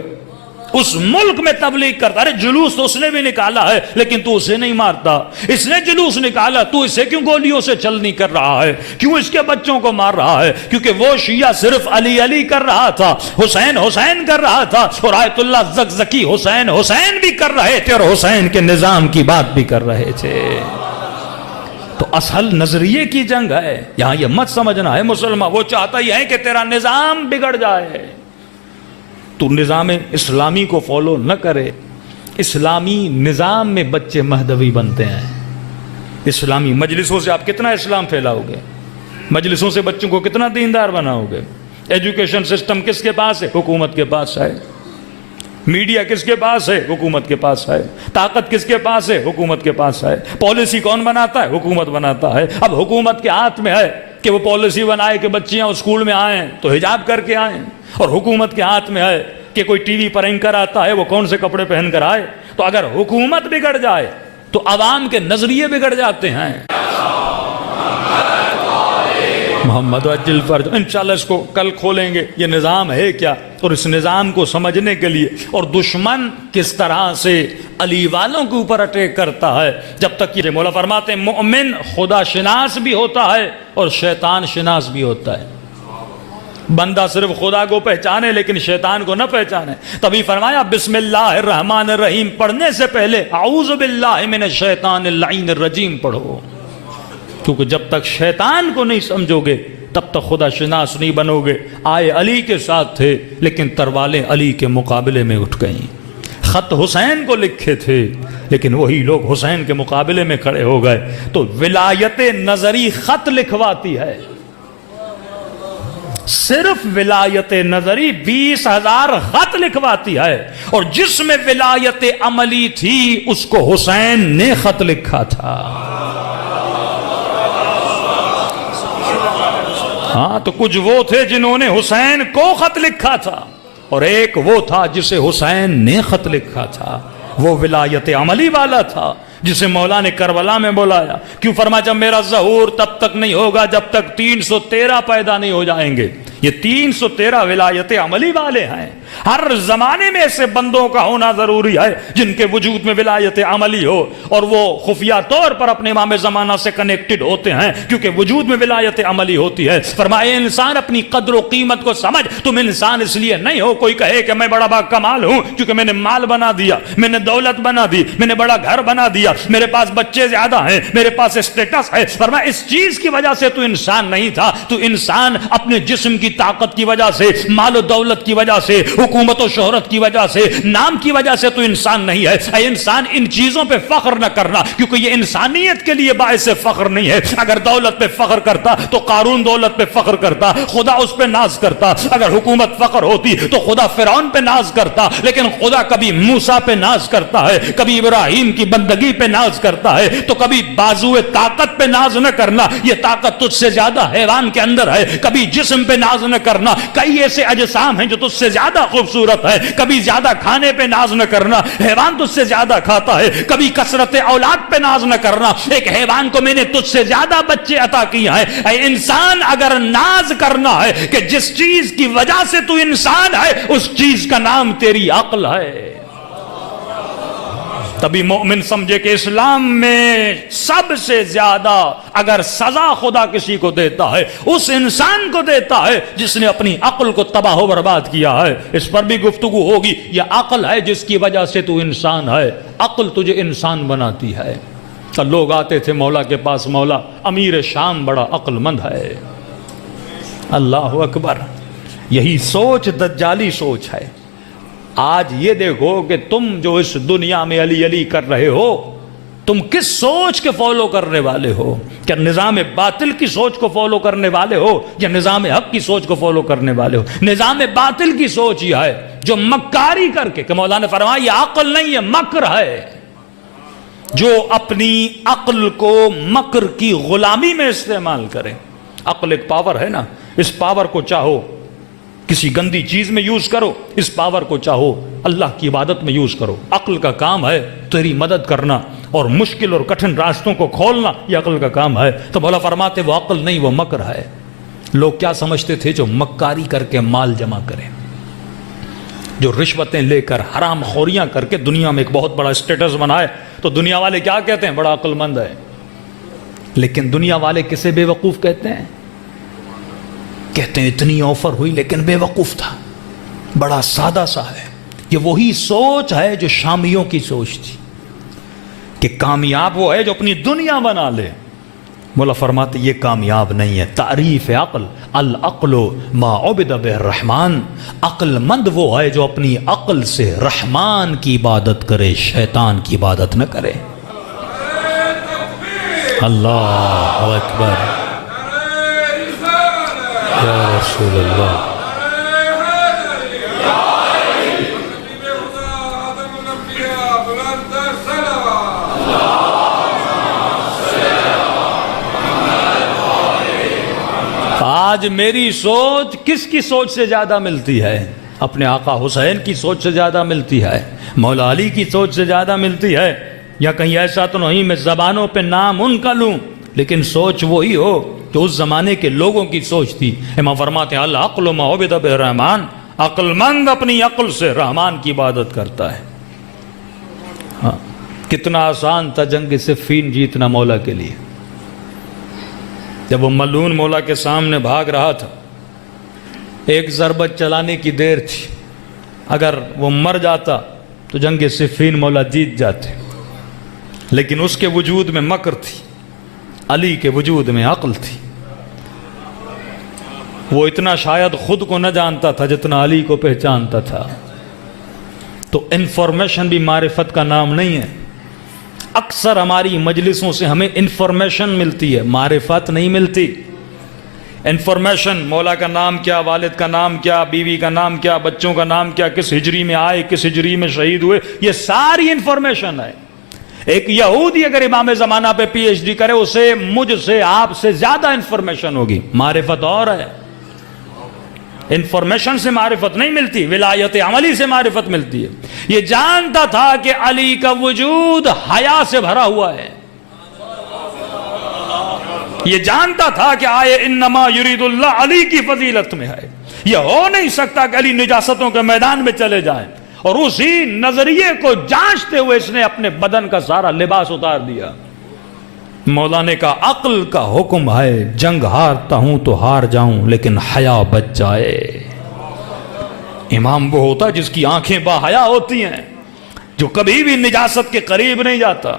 اس ملک میں تبلیغ کرتا، ارے جلوس تو اس نے بھی نکالا ہے لیکن تو اسے نہیں مارتا، اس نے جلوس نکالا تو اسے کیوں گولیوں سے چل نہیں کر رہا ہے، کیوں اس کے بچوں کو مار رہا ہے؟ کیونکہ وہ شیعہ صرف علی علی کر رہا تھا، حسین حسین کر رہا تھا، اور آیت اللہ زکزکی حسین حسین بھی کر رہے تھے اور حسین کے نظام کی بات بھی کر رہے تھے۔ تو اصل نظریے کی جنگ ہے، یہاں یہ مت سمجھنا ہے مسلمان وہ چاہتا ہی ہے کہ تیرا نظام بگڑ جائے، تو نظام اسلامی کو فالو نہ کرے۔ اسلامی نظام میں بچے مہدوی بنتے ہیں۔ اسلامی مجلسوں سے آپ کتنا اسلام پھیلاؤ گے؟ مجلسوں سے بچوں کو کتنا دیندار بناؤ گے؟ ایجوکیشن سسٹم کس کے پاس ہے؟ حکومت کے پاس ہے۔ میڈیا کس کے پاس ہے؟ حکومت کے پاس ہے۔ طاقت کس کے پاس ہے؟ حکومت کے پاس ہے۔ پالیسی کون بناتا ہے؟ حکومت بناتا ہے۔ اب حکومت کے ہاتھ میں ہے کہ وہ پالیسی بنائے کہ بچیاں اسکول میں آئیں تو حجاب کر کے آئیں، اور حکومت کے ہاتھ میں ہے کہ کوئی ٹی وی پر اینکر آتا ہے وہ کون سے کپڑے پہن کر آئے۔ تو اگر حکومت بگڑ جائے تو عوام کے نظریے بگڑ جاتے ہیں۔ محمد اجل فرج انشاءاللہ اس کو کل کھولیں گے، یہ نظام ہے کیا، اور اس نظام کو سمجھنے کے لیے، اور دشمن کس طرح سے علی والوں کے اوپر اٹیک کرتا ہے۔ جب تک یہ مولا فرماتے ہیں مومن خدا شناس بھی ہوتا ہے اور شیطان شناس بھی ہوتا ہے۔ بندہ صرف خدا کو پہچانے لیکن شیطان کو نہ پہچانے۔ تبھی فرمایا بسم اللہ الرحمن الرحیم پڑھنے سے پہلے اعوذ باللہ من الشیطان اللعین الرجیم پڑھو، کیونکہ جب تک شیطان کو نہیں سمجھو گے تب تک خدا شناس نہیں بنو گے۔ آئے علی کے ساتھ تھے لیکن تروالیں علی کے مقابلے میں اٹھ گئیں، خط حسین کو لکھے تھے لیکن وہی لوگ حسین کے مقابلے میں کھڑے ہو گئے۔ تو ولایت نظری خط لکھواتی ہے، صرف ولایت نظری 20,000 خط لکھواتی ہے، اور جس میں ولایت عملی تھی اس کو حسین نے خط لکھا تھا۔ ہاں تو کچھ وہ تھے جنہوں نے حسین کو خط لکھا تھا، اور ایک وہ تھا جسے حسین نے خط لکھا تھا، وہ ولایت عملی والا تھا جسے مولا نے کربلا میں بلایا۔ کیوں فرمایا جب میرا ظہور تب تک نہیں ہوگا جب تک 313 پیدا نہیں ہو جائیں گے۔ یہ 313 ولایت عملی والے ہیں۔ ہر زمانے میں ایسے بندوں کا ہونا ضروری ہے جن کے وجود میں ولایت عملی ہو، اور وہ خفیہ طور پر اپنے امام زمانہ سے کنیکٹڈ ہوتے ہیں کیونکہ وجود میں ولایت عملی ہوتی ہے۔ فرمایا انسان اپنی قدر و قیمت کو سمجھ، تم انسان اس لیے نہیں ہو کوئی کہے کہ میں بڑا با کمال ہوں کیونکہ میں نے مال بنا دیا، میں نے دولت بنا دی، میں نے بڑا گھر بنا دیا، میرے پاس بچے زیادہ ہیں، میرے پاس اسٹیٹس ہے۔ فرمایا اس چیز کی وجہ سے تو انسان نہیں تھا، تو انسان اپنے جسم کی طاقت کی وجہ سے، مال و دولت کی وجہ سے، حکومت و شہرت کی وجہ سے، نام کی وجہ سے تو انسان نہیں ہے۔ اے انسان ان چیزوں پہ فخر نہ کرنا کیونکہ یہ انسانیت کے لیے باعث فخر نہیں ہے۔ اگر دولت پہ فخر کرتا تو قارون دولت پہ فخر کرتا، خدا اس پہ ناز کرتا۔ اگر حکومت فخر ہوتی تو خدا فرعون پہ ناز کرتا، لیکن خدا کبھی موسیٰ پہ ناز کرتا ہے، کبھی ابراہیم کی بندگی پہ ناز کرتا ہے، تو کبھی بازو طاقت پہ ناز نہ کرنا، یہ طاقت تجھ سے زیادہ حیوان کے اندر ہے۔ کبھی جسم پہ ناز نہ کرنا، کئی ایسے اجسام ہیں جو تجھ سے زیادہ خوبصورت ہے۔ کبھی زیادہ کھانے پہ ناز نہ کرنا، حیوان تجھ سے زیادہ کھاتا ہے۔ کبھی کثرت اولاد پہ ناز نہ کرنا، ایک حیوان کو میں نے تجھ سے زیادہ بچے عطا کیے ہیں۔ اے انسان اگر ناز کرنا ہے کہ جس چیز کی وجہ سے تو انسان ہے اس چیز کا نام تیری عقل ہے، تبھی مومن سمجھے کہ اسلام میں سب سے زیادہ اگر سزا خدا کسی کو دیتا ہے اس انسان کو دیتا ہے جس نے اپنی عقل کو تباہ و برباد کیا ہے۔ اس پر بھی گفتگو ہوگی۔ یہ عقل ہے جس کی وجہ سے تو انسان ہے، عقل تجھے انسان بناتی ہے۔ تو لوگ آتے تھے مولا کے پاس، مولا امیر شام بڑا عقل مند ہے۔ اللہ اکبر، یہی سوچ دجالی سوچ ہے۔ آج یہ دیکھو کہ تم جو اس دنیا میں علی علی کر رہے ہو تم کس سوچ کے فالو کرنے والے ہو؟ کیا نظام باطل کی سوچ کو فالو کرنے والے ہو یا نظام حق کی سوچ کو فالو کرنے والے ہو؟ نظام باطل کی سوچ یہ ہے جو مکاری کر کے، کہ مولانا نے فرمایا یہ عقل نہیں ہے مکر ہے، جو اپنی عقل کو مکر کی غلامی میں استعمال کرے۔ عقل ایک پاور ہے نا، اس پاور کو چاہو کسی گندی چیز میں یوز کرو، اس پاور کو چاہو اللہ کی عبادت میں یوز کرو۔ عقل کا کام ہے تیری مدد کرنا اور مشکل اور کٹھن راستوں کو کھولنا، یہ عقل کا کام ہے۔ تو مولا فرماتے وہ عقل نہیں، وہ مکر ہے۔ لوگ کیا سمجھتے تھے؟ جو مکاری کر کے مال جمع کرے، جو رشوتیں لے کر حرام خوریاں کر کے دنیا میں ایک بہت بڑا اسٹیٹس بنائے، تو دنیا والے کیا کہتے ہیں؟ بڑا عقل مند ہے۔ لیکن دنیا والے کسے بے وقوف کہتے ہیں؟ کہتے ہیں اتنی آفر ہوئی لیکن بے وقوف تھا، بڑا سادہ سا ہے۔ یہ وہی سوچ ہے جو شامیوں کی سوچ تھی کہ کامیاب وہ ہے جو اپنی دنیا بنا لے۔ مولا فرماتے یہ کامیاب نہیں ہے۔ تعریف عقل، العقل ما عبد بہ الرحمن، عقل مند وہ ہے جو اپنی عقل سے رحمان کی عبادت کرے، شیطان کی عبادت نہ کرے۔ اللہ اکبر، یا رسول اللہ۔ آج میری سوچ کس کی سوچ سے زیادہ ملتی ہے؟ اپنے آقا حسین کی سوچ سے زیادہ ملتی ہے، مولا علی کی سوچ سے زیادہ ملتی ہے، یا کہیں ایسا تو نہیں میں زبانوں پہ نام ان کا لوں، لیکن سوچ وہی ہو جو اس زمانے کے لوگوں کی سوچ تھی۔ امام فرماتے ہیں العقل ما عبد بہ الرحمن، عقل مند اپنی عقل سے رحمان کی عبادت کرتا ہے۔ ہاں، کتنا آسان تھا جنگ صفین جیتنا مولا کے لیے۔ جب وہ ملعون مولا کے سامنے بھاگ رہا تھا، ایک ضربت چلانے کی دیر تھی، اگر وہ مر جاتا تو جنگ صفین مولا جیت جاتے، لیکن اس کے وجود میں مکر تھی، علی کے وجود میں عقل تھی۔ وہ اتنا شاید خود کو نہ جانتا تھا جتنا علی کو پہچانتا تھا۔ تو انفارمیشن بھی معرفت کا نام نہیں ہے۔ اکثر ہماری مجلسوں سے ہمیں انفارمیشن ملتی ہے، معرفت نہیں ملتی۔ انفارمیشن، مولا کا نام کیا، والد کا نام کیا، بیوی کا نام کیا، بچوں کا نام کیا، کس ہجری میں آئے، کس ہجری میں شہید ہوئے، یہ ساری انفارمیشن ہے۔ ایک یہودی اگر امام زمانہ پہ پی ایچ ڈی کرے، اسے مجھ سے آپ سے زیادہ انفارمیشن ہوگی۔ معرفت اور ہے، انفارمیشن سے معرفت نہیں ملتی، ولایت عملی سے معرفت ملتی ہے۔ یہ جانتا تھا کہ علی کا وجود حیا سے بھرا ہوا ہے، یہ جانتا تھا کہ آئے انما یرید اللہ علی کی فضیلت میں ہے۔ یہ ہو نہیں سکتا کہ علی نجاستوں کے میدان میں چلے جائیں، اور اسی نظریے کو جانچتے ہوئے اس نے اپنے بدن کا سارا لباس اتار دیا۔ مولا نے کہا عقل کا حکم ہے، جنگ ہارتا ہوں تو ہار جاؤں لیکن حیا بچ جائے۔ امام وہ ہوتا جس کی آنکھیں با حیا ہوتی ہیں، جو کبھی بھی نجاست کے قریب نہیں جاتا۔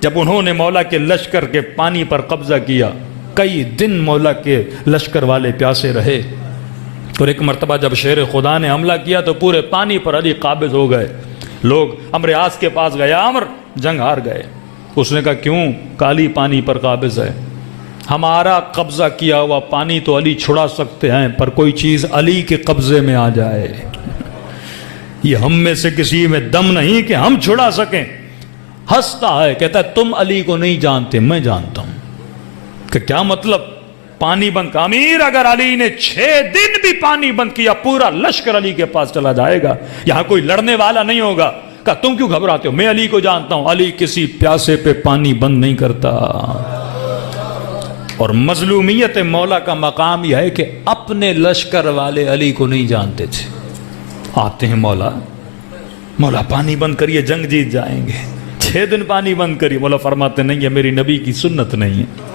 جب انہوں نے مولا کے لشکر کے پانی پر قبضہ کیا، کئی دن مولا کے لشکر والے پیاسے رہے، اور ایک مرتبہ جب شیر خدا نے حملہ کیا تو پورے پانی پر علی قابض ہو گئے۔ لوگ عمرو عاص کے پاس گئے، عمر جنگ ہار گئے۔ اس نے کہا کیوں؟ کالی پانی پر قابض ہے۔ ہمارا قبضہ کیا ہوا پانی تو علی چھڑا سکتے ہیں، پر کوئی چیز علی کے قبضے میں آ جائے، یہ ہم میں سے کسی میں دم نہیں کہ ہم چھڑا سکیں۔ ہنستا ہے، کہتا ہے تم علی کو نہیں جانتے، میں جانتا ہوں۔ کہ کیا مطلب؟ پانی بند کا امیر اگر علی نے 6 دن بھی پانی بند کیا، پورا لشکر علی کے پاس چلا جائے گا، یہاں کوئی لڑنے والا نہیں ہوگا۔ کہا تم کیوں گھبراتے ہو؟ میں علی کو جانتا ہوں، علی کسی پیاسے پہ پانی بند نہیں کرتا۔ اور مظلومیت مولا کا مقام یہ ہے کہ اپنے لشکر والے علی کو نہیں جانتے تھے۔ آتے ہیں مولا پانی بند کریے، جنگ جیت جائیں گے۔ 6 دن پانی بند کریے، مولا فرماتے نہیں ہے، میری نبی کی سنت نہیں ہے۔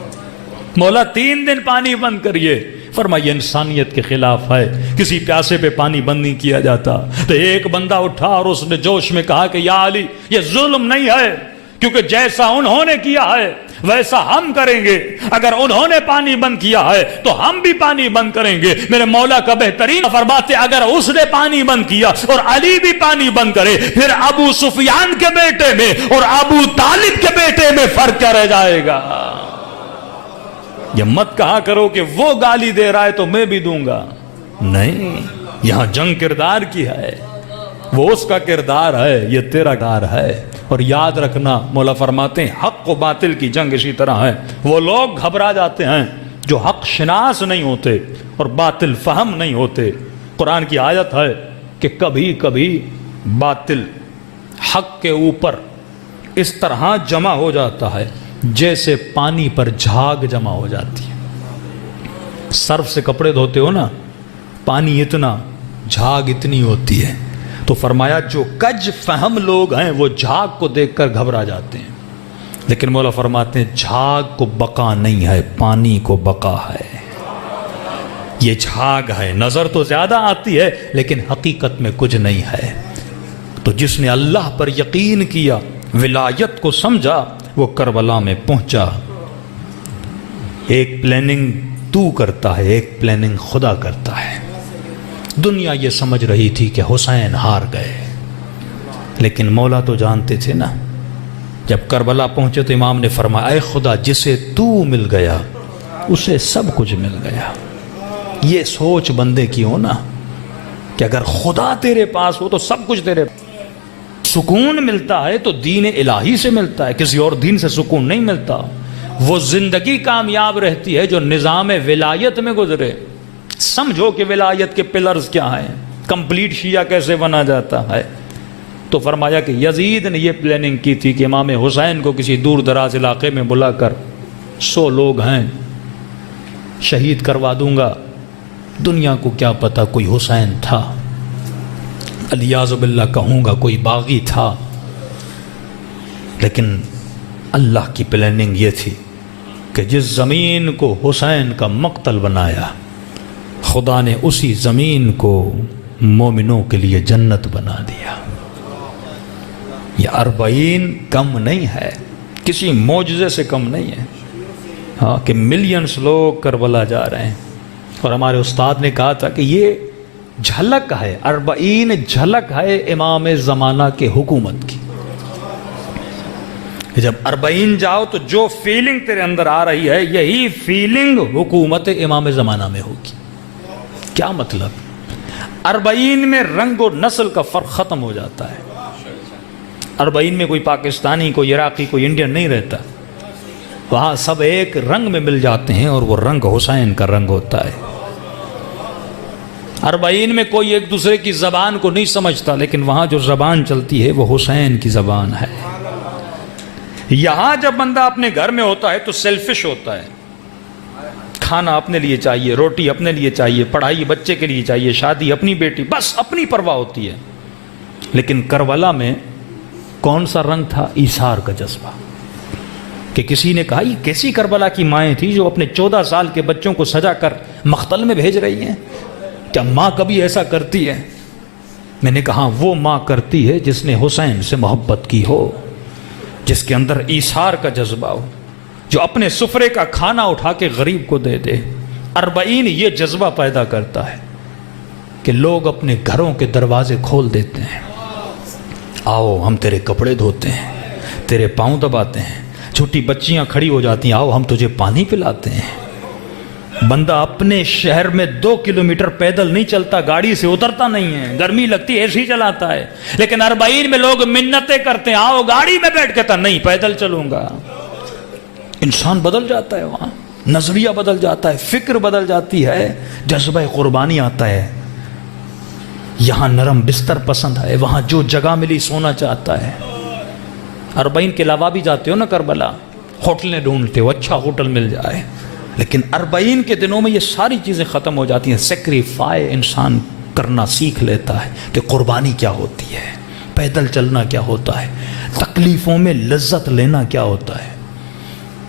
مولا 3 دن پانی بند کریے، فرمایا انسانیت کے خلاف ہے، کسی پیاسے پہ پانی بند نہیں کیا جاتا۔ تو ایک بندہ اٹھا اور اس نے جوش میں کہا کہ یا علی یہ ظلم نہیں ہے، کیونکہ جیسا انہوں نے کیا ہے ویسا ہم کریں گے۔ اگر انہوں نے پانی بند کیا ہے تو ہم بھی پانی بند کریں گے۔ میرے مولا کا بہترین فرماتے اگر اس نے پانی بند کیا اور علی بھی پانی بند کرے، پھر ابو سفیان کے بیٹے میں اور ابو طالب کے بیٹے میں فرق کیا رہ جائے گا؟ یہ مت کہا کرو کہ وہ گالی دے رہا ہے تو میں بھی دوں گا، نہیں، یہاں جنگ کردار کی ہے، وہ اس کا کردار ہے، یہ تیرا کردار ہے۔ اور یاد رکھنا، مولا فرماتے ہیں حق و باطل کی جنگ اسی طرح ہے۔ وہ لوگ گھبرا جاتے ہیں جو حق شناس نہیں ہوتے اور باطل فہم نہیں ہوتے. قرآن کی آیت ہے کہ کبھی کبھی باطل حق کے اوپر اس طرح جمع ہو جاتا ہے جیسے پانی پر جھاگ جمع ہو جاتی ہے. سرف سے کپڑے دھوتے ہو نا، پانی اتنا، جھاگ اتنی ہوتی ہے. تو فرمایا جو کج فہم لوگ ہیں وہ جھاگ کو دیکھ کر گھبرا جاتے ہیں، لیکن مولا فرماتے ہیں جھاگ کو بقا نہیں ہے، پانی کو بقا ہے. یہ جھاگ ہے، نظر تو زیادہ آتی ہے لیکن حقیقت میں کچھ نہیں ہے. تو جس نے اللہ پر یقین کیا، ولایت کو سمجھا، وہ کربلا میں پہنچا. ایک پلاننگ تو کرتا ہے، ایک پلاننگ خدا کرتا ہے. دنیا یہ سمجھ رہی تھی کہ حسین ہار گئے، لیکن مولا تو جانتے تھے نا. جب کربلا پہنچے تو امام نے فرمایا اے خدا جسے تو مل گیا اسے سب کچھ مل گیا. یہ سوچ بندے کی ہو نا کہ اگر خدا تیرے پاس ہو تو سب کچھ تیرے پاس. سکون ملتا ہے تو دین الہی سے ملتا ہے، کسی اور دین سے سکون نہیں ملتا. وہ زندگی کامیاب رہتی ہے جو نظام ولایت میں گزرے. سمجھو کہ ولایت کے پلرز کیا ہیں، کمپلیٹ شیعہ کیسے بنا جاتا ہے. تو فرمایا کہ یزید نے یہ پلاننگ کی تھی کہ امام حسین کو کسی دور دراز علاقے میں بلا کر 100 لوگ ہیں شہید کروا دوں گا. دنیا کو کیا پتا کوئی حسین تھا، الیاذ باللہ کہوں گا کوئی باغی تھا. لیکن اللہ کی پلاننگ یہ تھی کہ جس زمین کو حسین کا مقتل بنایا، خدا نے اسی زمین کو مومنوں کے لیے جنت بنا دیا. یہ 40 کم نہیں ہے، کسی معجزے سے کم نہیں ہے. ہاں کہ ملینز لوگ کربلا جا رہے ہیں. اور ہمارے استاد نے کہا تھا کہ یہ جھلک ہے، 40 جھلک ہے امام زمانہ کے حکومت کی. جب 40 جاؤ تو جو فیلنگ تیرے اندر آ رہی ہے یہی فیلنگ حکومت امام زمانہ میں ہوگی. کیا مطلب؟ 40 میں رنگ و نسل کا فرق ختم ہو جاتا ہے. 40 میں کوئی پاکستانی، کوئی عراقی، کوئی انڈین نہیں رہتا. وہاں سب ایک رنگ میں مل جاتے ہیں اور وہ رنگ حسین کا رنگ ہوتا ہے. 40 میں کوئی ایک دوسرے کی زبان کو نہیں سمجھتا، لیکن وہاں جو زبان چلتی ہے وہ حسین کی زبان ہے. یہاں جب بندہ اپنے گھر میں ہوتا ہے تو سیلفش ہوتا ہے. کھانا اپنے لیے چاہیے، روٹی اپنے لیے چاہیے، پڑھائی بچے کے لیے چاہیے، شادی اپنی بیٹی، بس اپنی پرواہ ہوتی ہے. لیکن کربلا میں کون سا رنگ تھا؟ ایثار کا جذبہ. کہ کسی نے کہا یہ کیسی کربلا کی مائیں تھی جو اپنے 14 سال کے بچوں کو سجا کر مقتل میں بھیج رہی ہیں؟ کیا ماں کبھی ایسا کرتی ہے؟ میں نے کہا وہ ماں کرتی ہے جس نے حسین سے محبت کی ہو، جس کے اندر ایثار کا جذبہ ہو، جو اپنے سفرے کا کھانا اٹھا کے غریب کو دے دے. 40 یہ جذبہ پیدا کرتا ہے کہ لوگ اپنے گھروں کے دروازے کھول دیتے ہیں. آؤ ہم تیرے کپڑے دھوتے ہیں، تیرے پاؤں دباتے ہیں. چھوٹی بچیاں کھڑی ہو جاتی ہیں، آؤ ہم تجھے پانی پلاتے ہیں. بندہ اپنے شہر میں 2 کلومیٹر پیدل نہیں چلتا، گاڑی سے اترتا نہیں ہے، گرمی لگتی ہے ایسے ہی چلاتا ہے. لیکن 40 میں لوگ منتیں کرتے ہیں، آؤ گاڑی میں بیٹھ کے، کہتا نہیں پیدل چلوں گا. انسان بدل جاتا ہے، وہاں نظریہ بدل جاتا ہے، فکر بدل جاتی ہے، جذبہ قربانی آتا ہے. یہاں نرم بستر پسند ہے، وہاں جو جگہ ملی سونا چاہتا ہے. 40 کے علاوہ بھی جاتے ہو نا کربلا، ہوٹلیں ڈھونڈتے ہو، اچھا ہوٹل مل جائے. لیکن 40 کے دنوں میں یہ ساری چیزیں ختم ہو جاتی ہیں. سیکریفائی انسان کرنا سیکھ لیتا ہے کہ قربانی کیا ہوتی ہے، پیدل چلنا کیا ہوتا ہے، تکلیفوں میں لذت لینا کیا ہوتا ہے.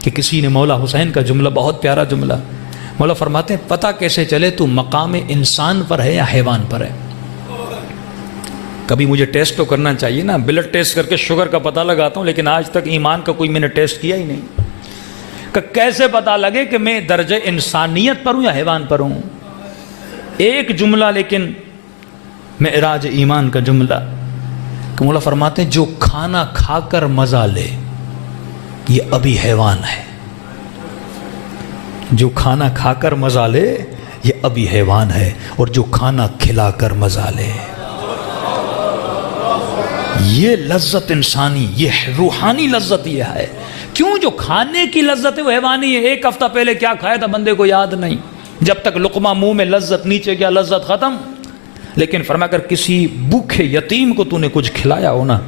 کہ کسی نے مولا حسین کا جملہ، بہت پیارا جملہ، مولا فرماتے ہیں پتہ کیسے چلے تو مقام انسان پر ہے یا حیوان پر ہے. کبھی مجھے ٹیسٹ تو کرنا چاہیے نا، بلڈ ٹیسٹ کر کے شوگر کا پتہ لگاتا ہوں، لیکن آج تک ایمان کا کوئی میں نے ٹیسٹ کیا ہی نہیں. کہ کیسے پتہ لگے کہ میں درجہ انسانیت پر ہوں یا حیوان پر ہوں. ایک جملہ لیکن معراج ایمان کا جملہ کہ مولا فرماتے ہیں جو کھانا کھا کر مزہ لے یہ ابھی حیوان ہے. جو کھانا کھا کر مزہ لے یہ ابھی حیوان ہے، اور جو کھانا کھلا کر مزہ لے یہ لذت انسانی، یہ روحانی لذت یہ ہے. کیوں؟ جو کھانے کی لذت ہے وہ حیوانی ہے. ایک ہفتہ پہلے کیا کھایا تھا بندے کو یاد نہیں، جب تک لقمہ منہ میں لذت نیچے کیا لذت ختم. لیکن فرمایا اگر کسی بھوکے یتیم کو تو نے کچھ کھلایا ہو نا،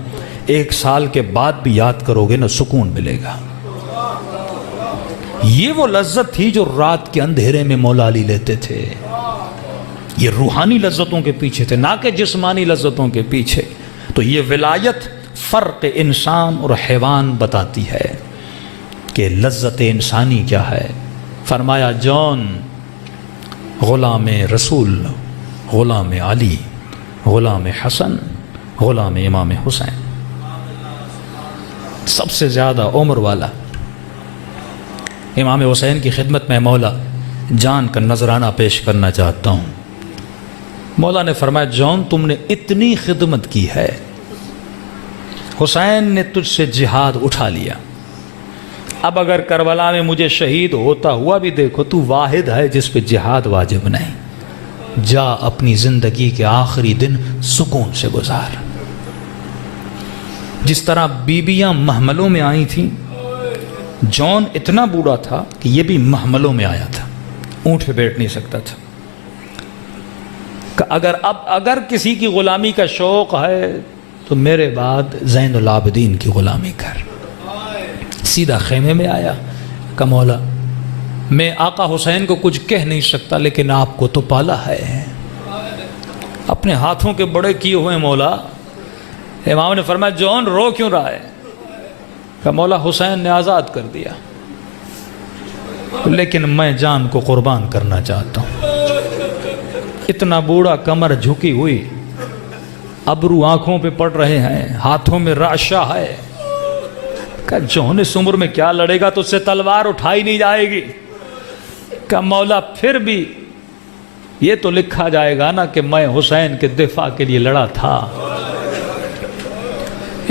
1 سال کے بعد بھی یاد کرو گے نا، سکون ملے گا. یہ وہ لذت تھی جو رات کے اندھیرے میں مولا علی لیتے تھے. یہ روحانی لذتوں کے پیچھے تھے، نہ کہ جسمانی لذتوں کے پیچھے. تو یہ ولایت فرق انسان اور حیوان بتاتی ہے کہ لذت انسانی کیا ہے. فرمایا جون غلام رسول، غلام علی، غلام حسن، غلام امام حسین، سب سے زیادہ عمر والا امام حسین کی خدمت میں مولا جان کا نذرانہ پیش کرنا چاہتا ہوں. مولا نے فرمایا جون تم نے اتنی خدمت کی ہے، حسین نے تجھ سے جہاد اٹھا لیا، اب اگر کربلا میں مجھے شہید ہوتا ہوا بھی دیکھو تو واحد ہے جس پہ جہاد واجب نہیں. جا اپنی زندگی کے آخری دن سکون سے گزار. جس طرح بیبیاں محملوں میں آئی تھیں، جون اتنا بوڑھا تھا کہ یہ بھی محملوں میں آیا تھا، اونٹ پہ بیٹھ نہیں سکتا تھا. کہ اگر کسی کی غلامی کا شوق ہے تو میرے بعد زین العابدین کی غلامی کر. سیدھا خیمے میں آیا کہ مولا میں آقا حسین کو کچھ کہہ نہیں سکتا لیکن آپ کو تو پالا ہے، اپنے ہاتھوں کے بڑے کیے ہوئے مولا. امام نے فرمایا جون رو کیوں رہا ہے؟ کہ مولا حسین نے آزاد کر دیا لیکن میں جان کو قربان کرنا چاہتا ہوں. اتنا بوڑھا، کمر جھکی ہوئی، ابرو آنکھوں پہ پڑ رہے ہیں، ہاتھوں میں رعشہ ہے. کہ جون اس عمر میں کیا لڑے گا، تو اس سے تلوار اٹھائی نہیں جائے گی. کہ مولا پھر بھی یہ تو لکھا جائے گا نا کہ میں حسین کے دفاع کے لیے لڑا تھا.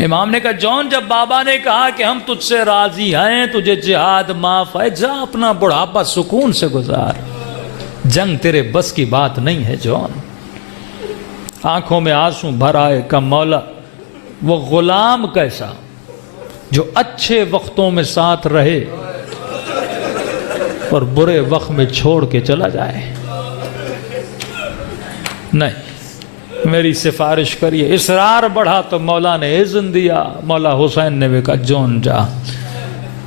امام نے کہا جون جب بابا نے کہا کہ ہم تجھ سے راضی ہیں، تجھے جہاد معاف ہے، جا اپنا بڑھاپا سکون سے گزار. جنگ تیرے بس کی بات نہیں ہے جون. آنکھوں میں آنسو بھر آئے. کہ مولا وہ غلام کیسا جو اچھے وقتوں میں ساتھ رہے اور برے وقت میں چھوڑ کے چلا جائے. نہیں، میری سفارش کریے. اصرار بڑھا تو مولا نے اذن دیا. مولا حسین نے بھی کہا جون جا.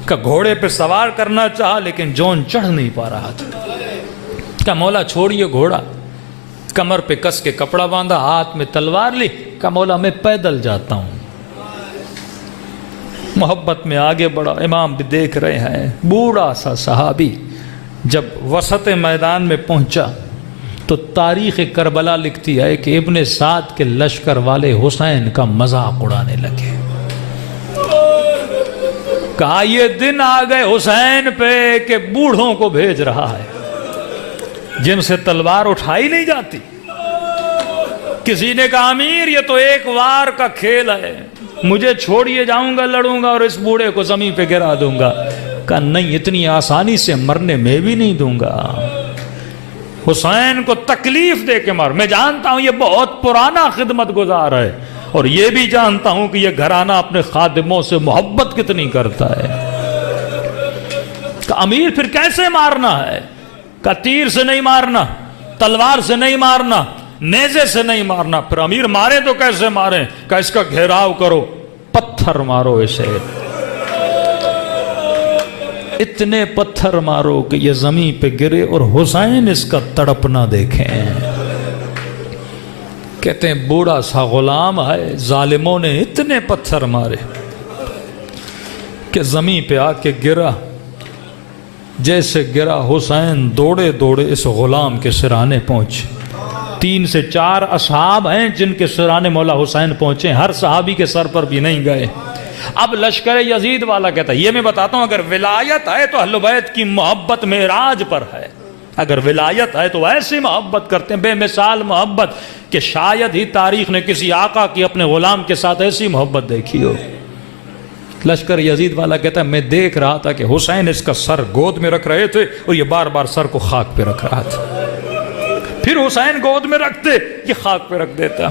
کہ گھوڑے پہ سوار کرنا چاہا لیکن جون چڑھ نہیں پا رہا تھا. کہ مولا چھوڑیے گھوڑا. کمر پہ کس کے کپڑا باندھا، ہاتھ میں تلوار لی. کہ مولا میں پیدل جاتا ہوں. محبت میں آگے بڑھا. امام بھی دیکھ رہے ہیں. بوڑھا سا صحابی جب وسط میدان میں پہنچا تو تاریخ کربلا لکھتی ہے کہ ابن سعد کے لشکر والے حسین کا مذاق اڑانے لگے. کہا یہ دن آ گئے حسین پہ کہ بوڑھوں کو بھیج رہا ہے جن سے تلوار اٹھائی نہیں جاتی. کسی نے کہا امیر یہ تو ایک وار کا کھیل ہے، مجھے چھوڑیے جاؤں گا، لڑوں گا اور اس بوڑھے کو زمین پہ گرا دوں گا. کہا نہیں، اتنی آسانی سے مرنے میں بھی نہیں دوں گا. حسین کو تکلیف دے کے مار. میں جانتا ہوں یہ بہت پرانا خدمت گزار ہے اور یہ بھی جانتا ہوں کہ یہ گھرانہ اپنے خادموں سے محبت کتنی کرتا ہے. کہ امیر پھر کیسے مارنا ہے؟ کہ تیر سے نہیں مارنا، تلوار سے نہیں مارنا، نیزے سے نہیں مارنا. پھر امیر مارے تو کیسے مارے؟ کہ اس کا گھیراؤ کرو، پتھر مارو اسے، اتنے پتھر مارو کہ یہ زمین پہ گرے اور حسین اس کا تڑپنا دیکھیں. کہتے ہیں بوڑھا سا غلام ہے، ظالموں نے اتنے پتھر مارے کہ زمین پہ آ کے گرا. جیسے گرا حسین دوڑے دوڑے اس غلام کے سرانے پہنچے. 3 سے 4 اصحاب ہیں جن کے سرانے مولا حسین پہنچے، ہر صحابی کے سر پر بھی نہیں گئے. اب لشکر یزید والا کہتا ہے یہ میں بتاتا ہوں اگر ولایت ہے تو اہل بیت کی محبت معراج پر ہے. اگر ولایت ہے تو ایسی محبت کرتے ہیں، بے مثال محبت کہ شاید ہی تاریخ نے کسی آقا کی اپنے غلام کے ساتھ ایسی محبت دیکھی ہو. لشکر یزید والا کہتا ہے میں دیکھ رہا تھا کہ حسین اس کا سر گود میں رکھ رہے تھے اور یہ بار بار سر کو خاک پہ رکھ رہا تھا. پھر حسین گود میں رکھتے، یہ خاک پہ رکھ دیتا.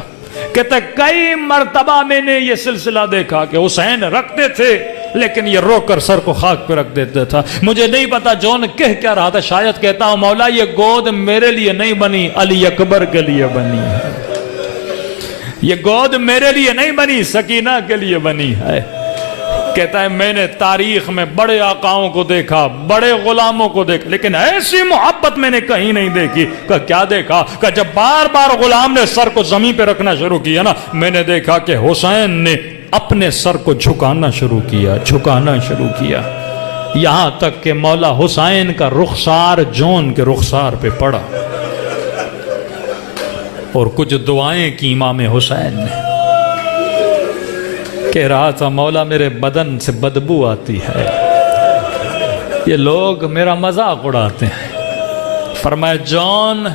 کہتا ہے کئی مرتبہ میں نے یہ سلسلہ دیکھا کہ حسین رکھتے تھے لیکن یہ رو کر سر کو خاک پہ رکھ دیتا تھا. مجھے نہیں پتا جون کہہ کیا رہا تھا, شاید کہتا ہوں مولا یہ گود میرے لیے نہیں بنی, علی اکبر کے لیے بنی ہے. یہ گود میرے لیے نہیں بنی, سکینہ کے لیے بنی ہے. کہتا ہے میں نے تاریخ میں بڑے آقاؤں کو دیکھا, بڑے غلاموں کو دیکھا, لیکن ایسی محبت میں نے کہیں نہیں دیکھی. کہ کیا دیکھا؟ کہ جب بار بار غلام نے سر کو زمین پہ رکھنا شروع کیا نا, میں نے دیکھا کہ حسین نے اپنے سر کو جھکانا شروع کیا, جھکانا شروع کیا, یہاں تک کہ مولا حسین کا رخسار جون کے رخسار پہ پڑا. اور کچھ دعائیں کی امام حسین نے. کہہ رہا تھا مولا میرے بدن سے بدبو آتی ہے, یہ لوگ میرا مذاق اڑاتے ہیں. فرمایا جان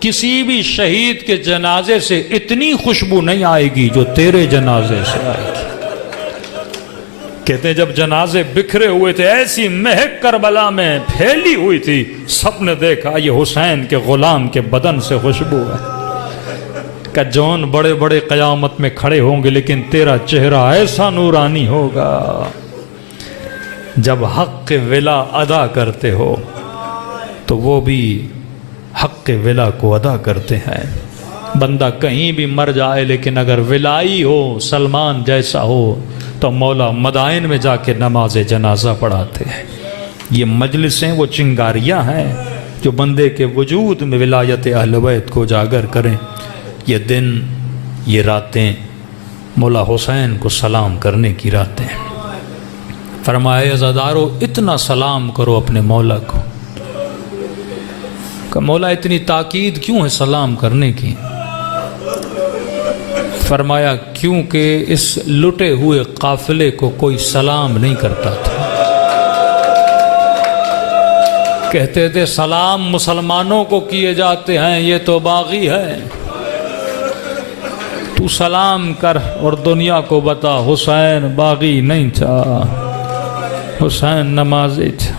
کسی بھی شہید کے جنازے سے اتنی خوشبو نہیں آئے گی جو تیرے جنازے سے آئے گی. کہتے ہیں جب جنازے بکھرے ہوئے تھے ایسی مہک کربلا میں پھیلی ہوئی تھی, سب نے دیکھا یہ حسین کے غلام کے بدن سے خوشبو ہے. کہ جون بڑے بڑے قیامت میں کھڑے ہوں گے لیکن تیرا چہرہ ایسا نورانی ہوگا. جب حق ولا ادا کرتے ہو تو وہ بھی حق ولا کو ادا کرتے ہیں. بندہ کہیں بھی مر جائے لیکن اگر ولائی ہو, سلمان جیسا ہو, تو مولا مدائن میں جا کے نماز جنازہ پڑھاتے ہیں. یہ مجلسیں وہ چنگاریاں ہیں جو بندے کے وجود میں ولایت اہل بیت کو اجاگر کریں. یہ دن, یہ راتیں مولا حسین کو سلام کرنے کی راتیں. فرمایا عزادارو اتنا سلام کرو اپنے مولا کو. کہ مولا اتنی تاکید کیوں ہے سلام کرنے کی؟ فرمایا کیونکہ اس لٹے ہوئے قافلے کو کوئی سلام نہیں کرتا تھا. کہتے تھے سلام مسلمانوں کو کیے جاتے ہیں, یہ تو باغی ہے. تو سلام کر اور دنیا کو بتا حسین باغی نہیں تھا, حسین نمازی تھا.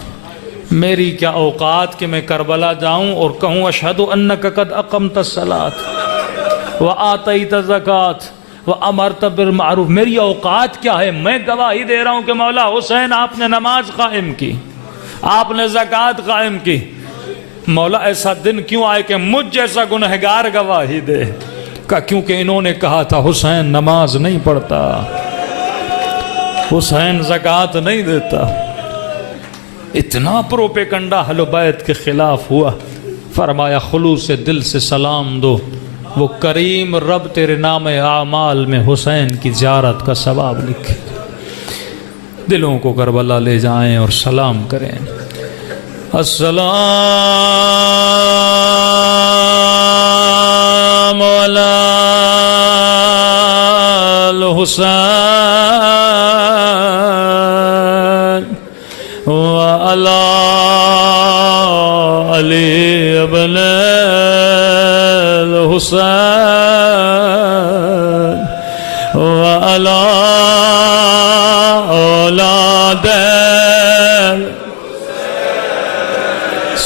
میری کیا اوقات کہ میں کربلا جاؤں اور کہوں اشہد انک قد اقمت الصلاۃ وآتیت الزکوٰۃ وامرت بالمعروف. میری اوقات کیا ہے؟ میں گواہی دے رہا ہوں کہ مولا حسین آپ نے نماز قائم کی, آپ نے زکوٰۃ قائم کی. مولا ایسا دن کیوں آئے کہ مجھ جیسا گنہگار گواہی دے؟ کیونکہ انہوں نے کہا تھا حسین نماز نہیں پڑھتا, حسین زکوٰۃ نہیں دیتا. اتنا پروپیگنڈا اہل بیت کے خلاف ہوا. فرمایا خلوص دل سے سلام دو, وہ کریم رب تیرے نام اعمال میں حسین کی زیارت کا ثواب لکھے. دلوں کو کربلا لے جائیں اور سلام کریں. السلام علی الحسین وعلی علی ابن الحسین وعلی اولاد.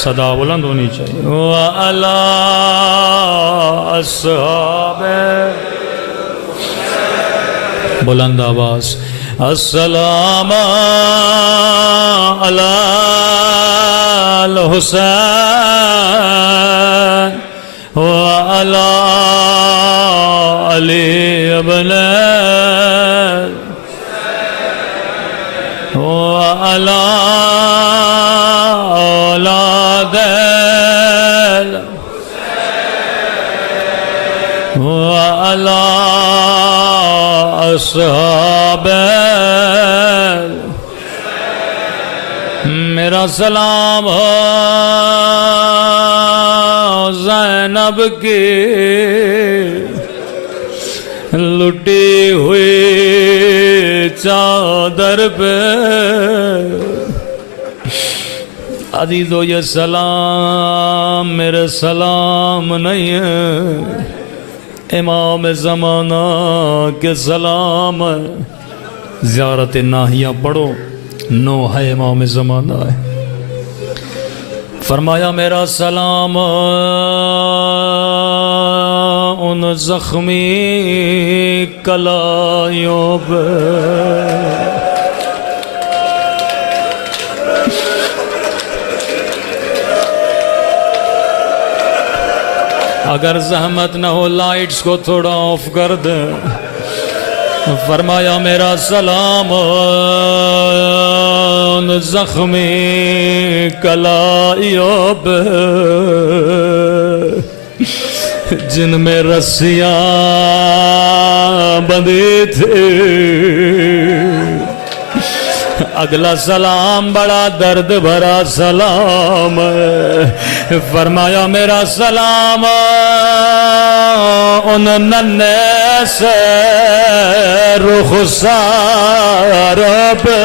صدا بلند ہونی چاہیے. وعلی اصحاب, بلند آواز. السلام علی الحسین وعلی علی ابن وعلی اولاد وعلی اصحاب. میرا سلام ہو زینب کی لٹی ہوئی چادر پہ. عزیزو یہ سلام میرے سلام نہیں ہے, امام زمانہ کے سلام ہے. زیارت ناہیہ پڑھو, نو ہے امام زمانہ ہے. فرمایا میرا سلام ان زخمی کلائیوں پہ اگر زحمت نہ ہو لائٹس کو تھوڑا آف کر دیں. فرمایا میرا سلام ان زخمی کلائیوں پہ جن میں رسیاں بندھی تھی. اگلا سلام بڑا درد بھرا سلام ہے. فرمایا میرا سلام ان ننھے سے رخسار پہ.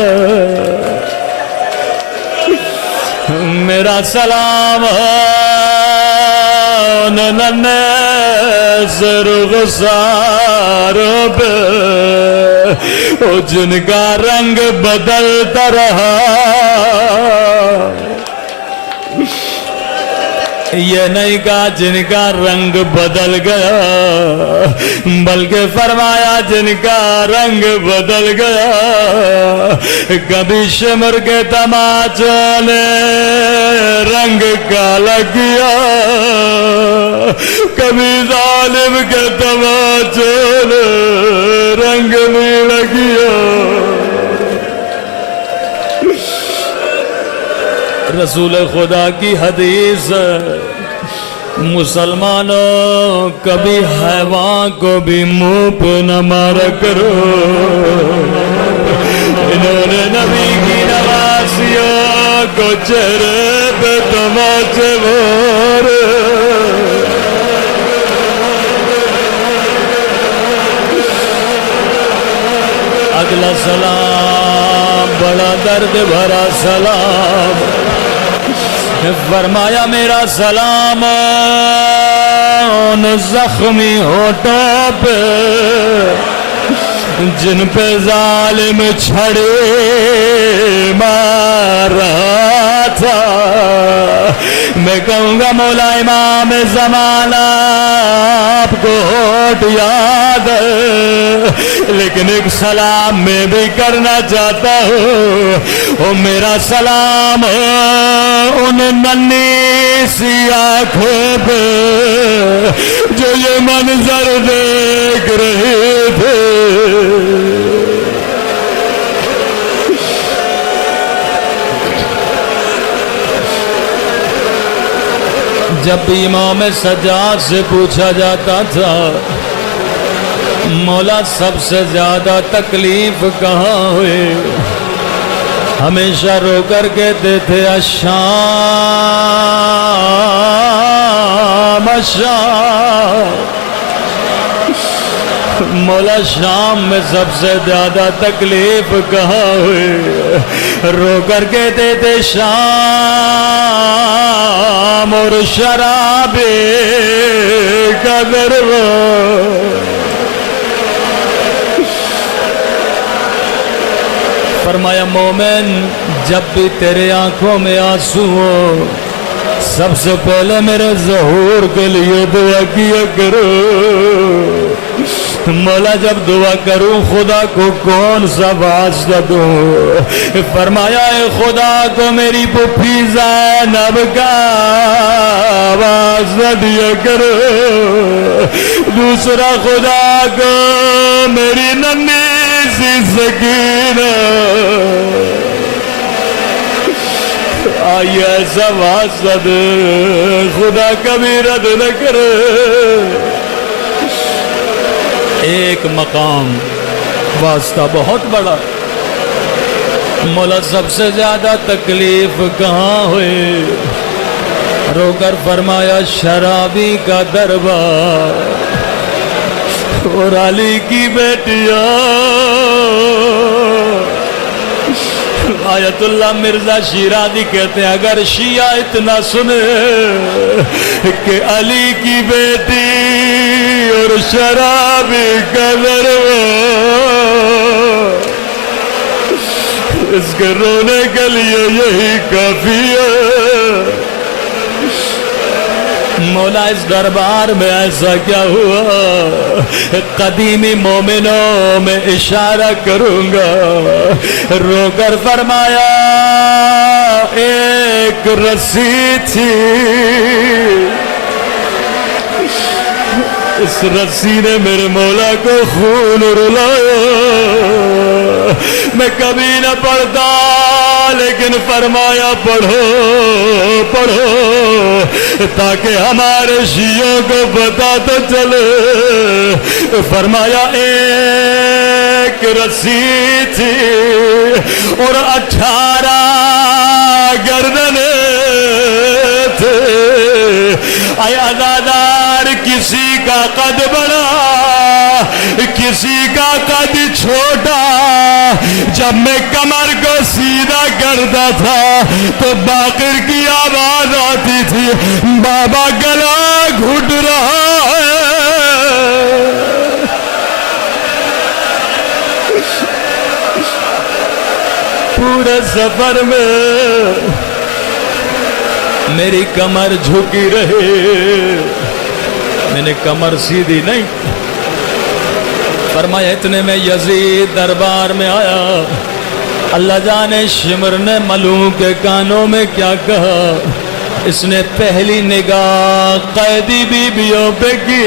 میرا سلام ان ننھے سے رخسار پہ جن کا رنگ بدلتا رہا. یہ نہیں کہا جن کا رنگ بدل گیا بلکہ فرمایا جن کا رنگ بدل گیا. کبھی شمر کے تماچوں نے رنگ کالا کیا کبھی ظالم کے تماچوں نے رنگ نیلا کیا. رسول خدا کی حدیث مسلمانوں کبھی حیوان کو بھی منہ پہ نہ مارا کرو. انہوں نے نبی کی نوازیوں کو چہرے پہ تماچے مارے. اگلا سلام بڑا درد بھرا سلام. فرمایا میرا سلام ان زخمی ہونٹوں پہ جن پہ ظالم چھڑے مار رہا تھا. میں کہوں گا مولا امام زمانہ آپ کو ہوٹ یاد ہے لیکن ایک سلام میں بھی کرنا چاہتا ہوں. او میرا سلام ان ننھی سی آنکھوں پہ جو یہ منظر دیکھ رہے تھے. جب بھی امام سجاد سے پوچھا جاتا تھا مولا سب سے زیادہ تکلیف کہاں ہوئی ہمیشہ رو کر کہتے تھے الشام الشام. مولا شام میں سب سے زیادہ تکلیف کہاں ہوئی رو کر کہتے تھے شام اور شراب کا دربہ. فرمایا مومن جب بھی تیرے آنکھوں میں آنسو ہو سب سے پہلے میرے ظہور کے لیے دعا کیا کرو. مولا جب دعا کروں خدا کو کون سا واسطہ دوں. فرمایا اے خدا کو میری پھوپھی زینب کا واسطہ دیا کرو. دوسرا خدا کو میری ننھی سی سکینہ آئی ایسا واسطہ دے خدا کبھی رد نہ کرے. ایک مقام واسطہ بہت بڑا. مولا سب سے زیادہ تکلیف کہاں ہوئی رو کر فرمایا شرابی کا دربار اور علی کی بیٹیاں. آیت اللہ مرزا شیرازی کہتے ہیں اگر شیعہ اتنا سنے کہ علی کی بیٹی اور شرابی کا دربار اس کے رونے کے لیے یہی کافی ہے. مولا اس دربار میں ایسا کیا ہوا؟ قدیمی مومنوں میں اشارہ کروں گا. رو کر فرمایا ایک رسی تھی، اس رسی نے میرے مولا کو خون رلایا. میں کبھی نہ پڑھتا لیکن فرمایا پڑھو پڑھو تاکہ ہمارے شیعوں کو پتہ تو چلے. فرمایا ایک رسی تھی اور 18 گردنیں تھے. اے عزادار، کسی کا قد بڑا کسی کا قد چھوٹا. جب میں کمر کو سیدھا کرتا تھا تو باقر کی آواز آتی تھی، بابا گلا گھٹ رہا ہے. پورے سفر میں میری کمر جھکی رہی، میں نے کمر سیدھی نہیں. فرمایا اتنے میں یزید دربار میں آیا. اللہ جانے شمر نے ملوم کے کانوں میں کیا کہا. اس نے پہلی نگاہ قیدی بیویوں پہ کی.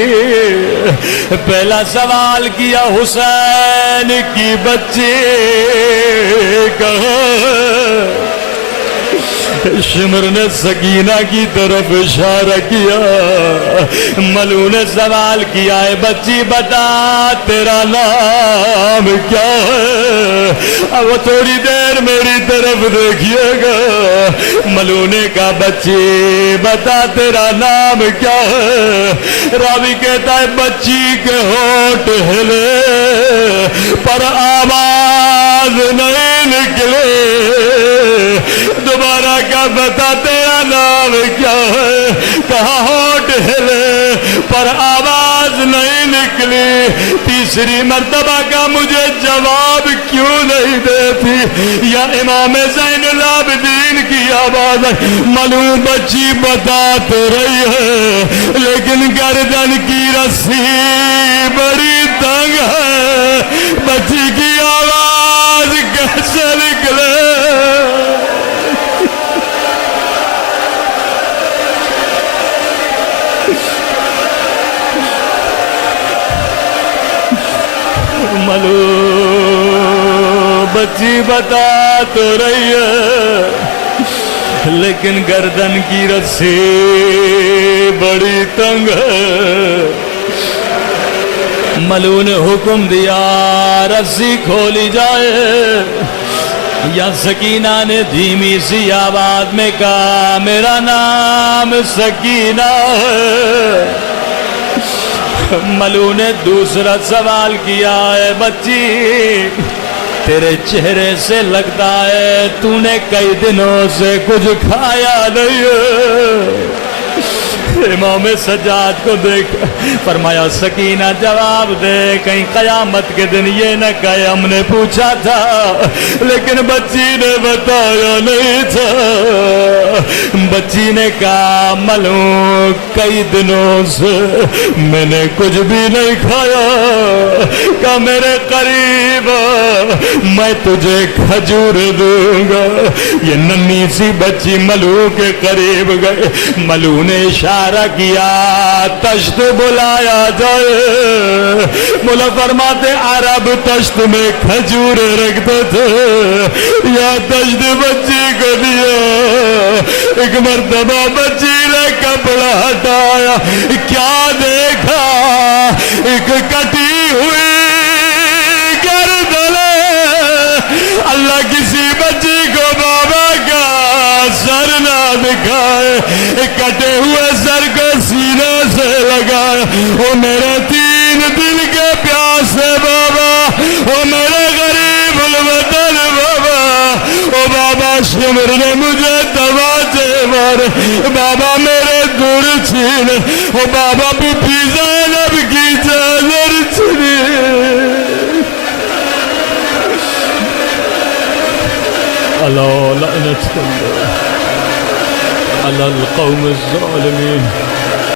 پہلا سوال کیا حسین کی بچی کہاں؟ شمر نے سکینہ کی طرف اشارہ کیا. ملو نے سوال کیا ہے بچی بتا تیرا نام کیا ہے؟ اب تھوڑی دیر میری طرف دیکھیے گا. ملو نے کہا بچی بتا تیرا نام کیا ہے؟ راوی کہتا ہے بچی کے ہونٹ ہلے پر آواز نہیں نکلے. دوبارہ کہا بتا تیرا نام کیا ہے؟ کہا ہونٹ ہلے پر آواز نہیں نکلی. تیسری مرتبہ کا مجھے جواب کیوں نہیں دیتی؟ یا امام زین العابدین کی آواز ہے. معلوم بچی بتا تو رہی ہے لیکن گردن کی رسی بڑی تنگ ہے. بچی کی آواز کیسے نکلے؟ ملو بچی بتا تو رہی ہے لیکن گردن کی رسی بڑی تنگ ہے. ملو نے حکم دیا رسی کھولی جائے. یا سکینہ نے دھیمی سی آواز میں کہا میرا نام سکینہ ہے. ملو نے دوسرا سوال کیا ہے بچی تیرے چہرے سے لگتا ہے تو نے کئی دنوں سے کچھ کھایا نہیں ہے. امام سجاد کو دیکھ فرمایا سکینہ جواب دے کہیں قیامت کے دن یہ نہ کہے ہم نے پوچھا تھا لیکن بچی نے بتایا نہیں تھا. بچی نے کہا ملوں کئی دنوں سے میں نے کچھ بھی نہیں کھایا. کہا میرے قریب میں تجھے کھجور دوں گا. یہ ننھی سی بچی ملو کے قریب گئے. ملو نے اشارہ کیا تشت بلایا جائے. مولا فرماتے عرب تشت میں کھجور رکھتے تھے. یا تشت بچی کو دیا. ایک مرتبہ بچی نے کپڑا ہٹایا. کیا دیکھا؟ ایک کٹی ہوئی گردن. اللہ کسی بچی کو بابا کا سر نہ دکھائے. کٹے ہوئے سر کو سینے سے لگایا. وہ میرے 3 دن کے پیاسے بابا، وہ میرے غریب الوطن بابا. او بابا شمر نے مجھے تواچے مارے. بابا میرے دور چھینے. او بابا بی زینب کی چادر چھینے. اللہ لعنت اللہ على القوم الظالمين.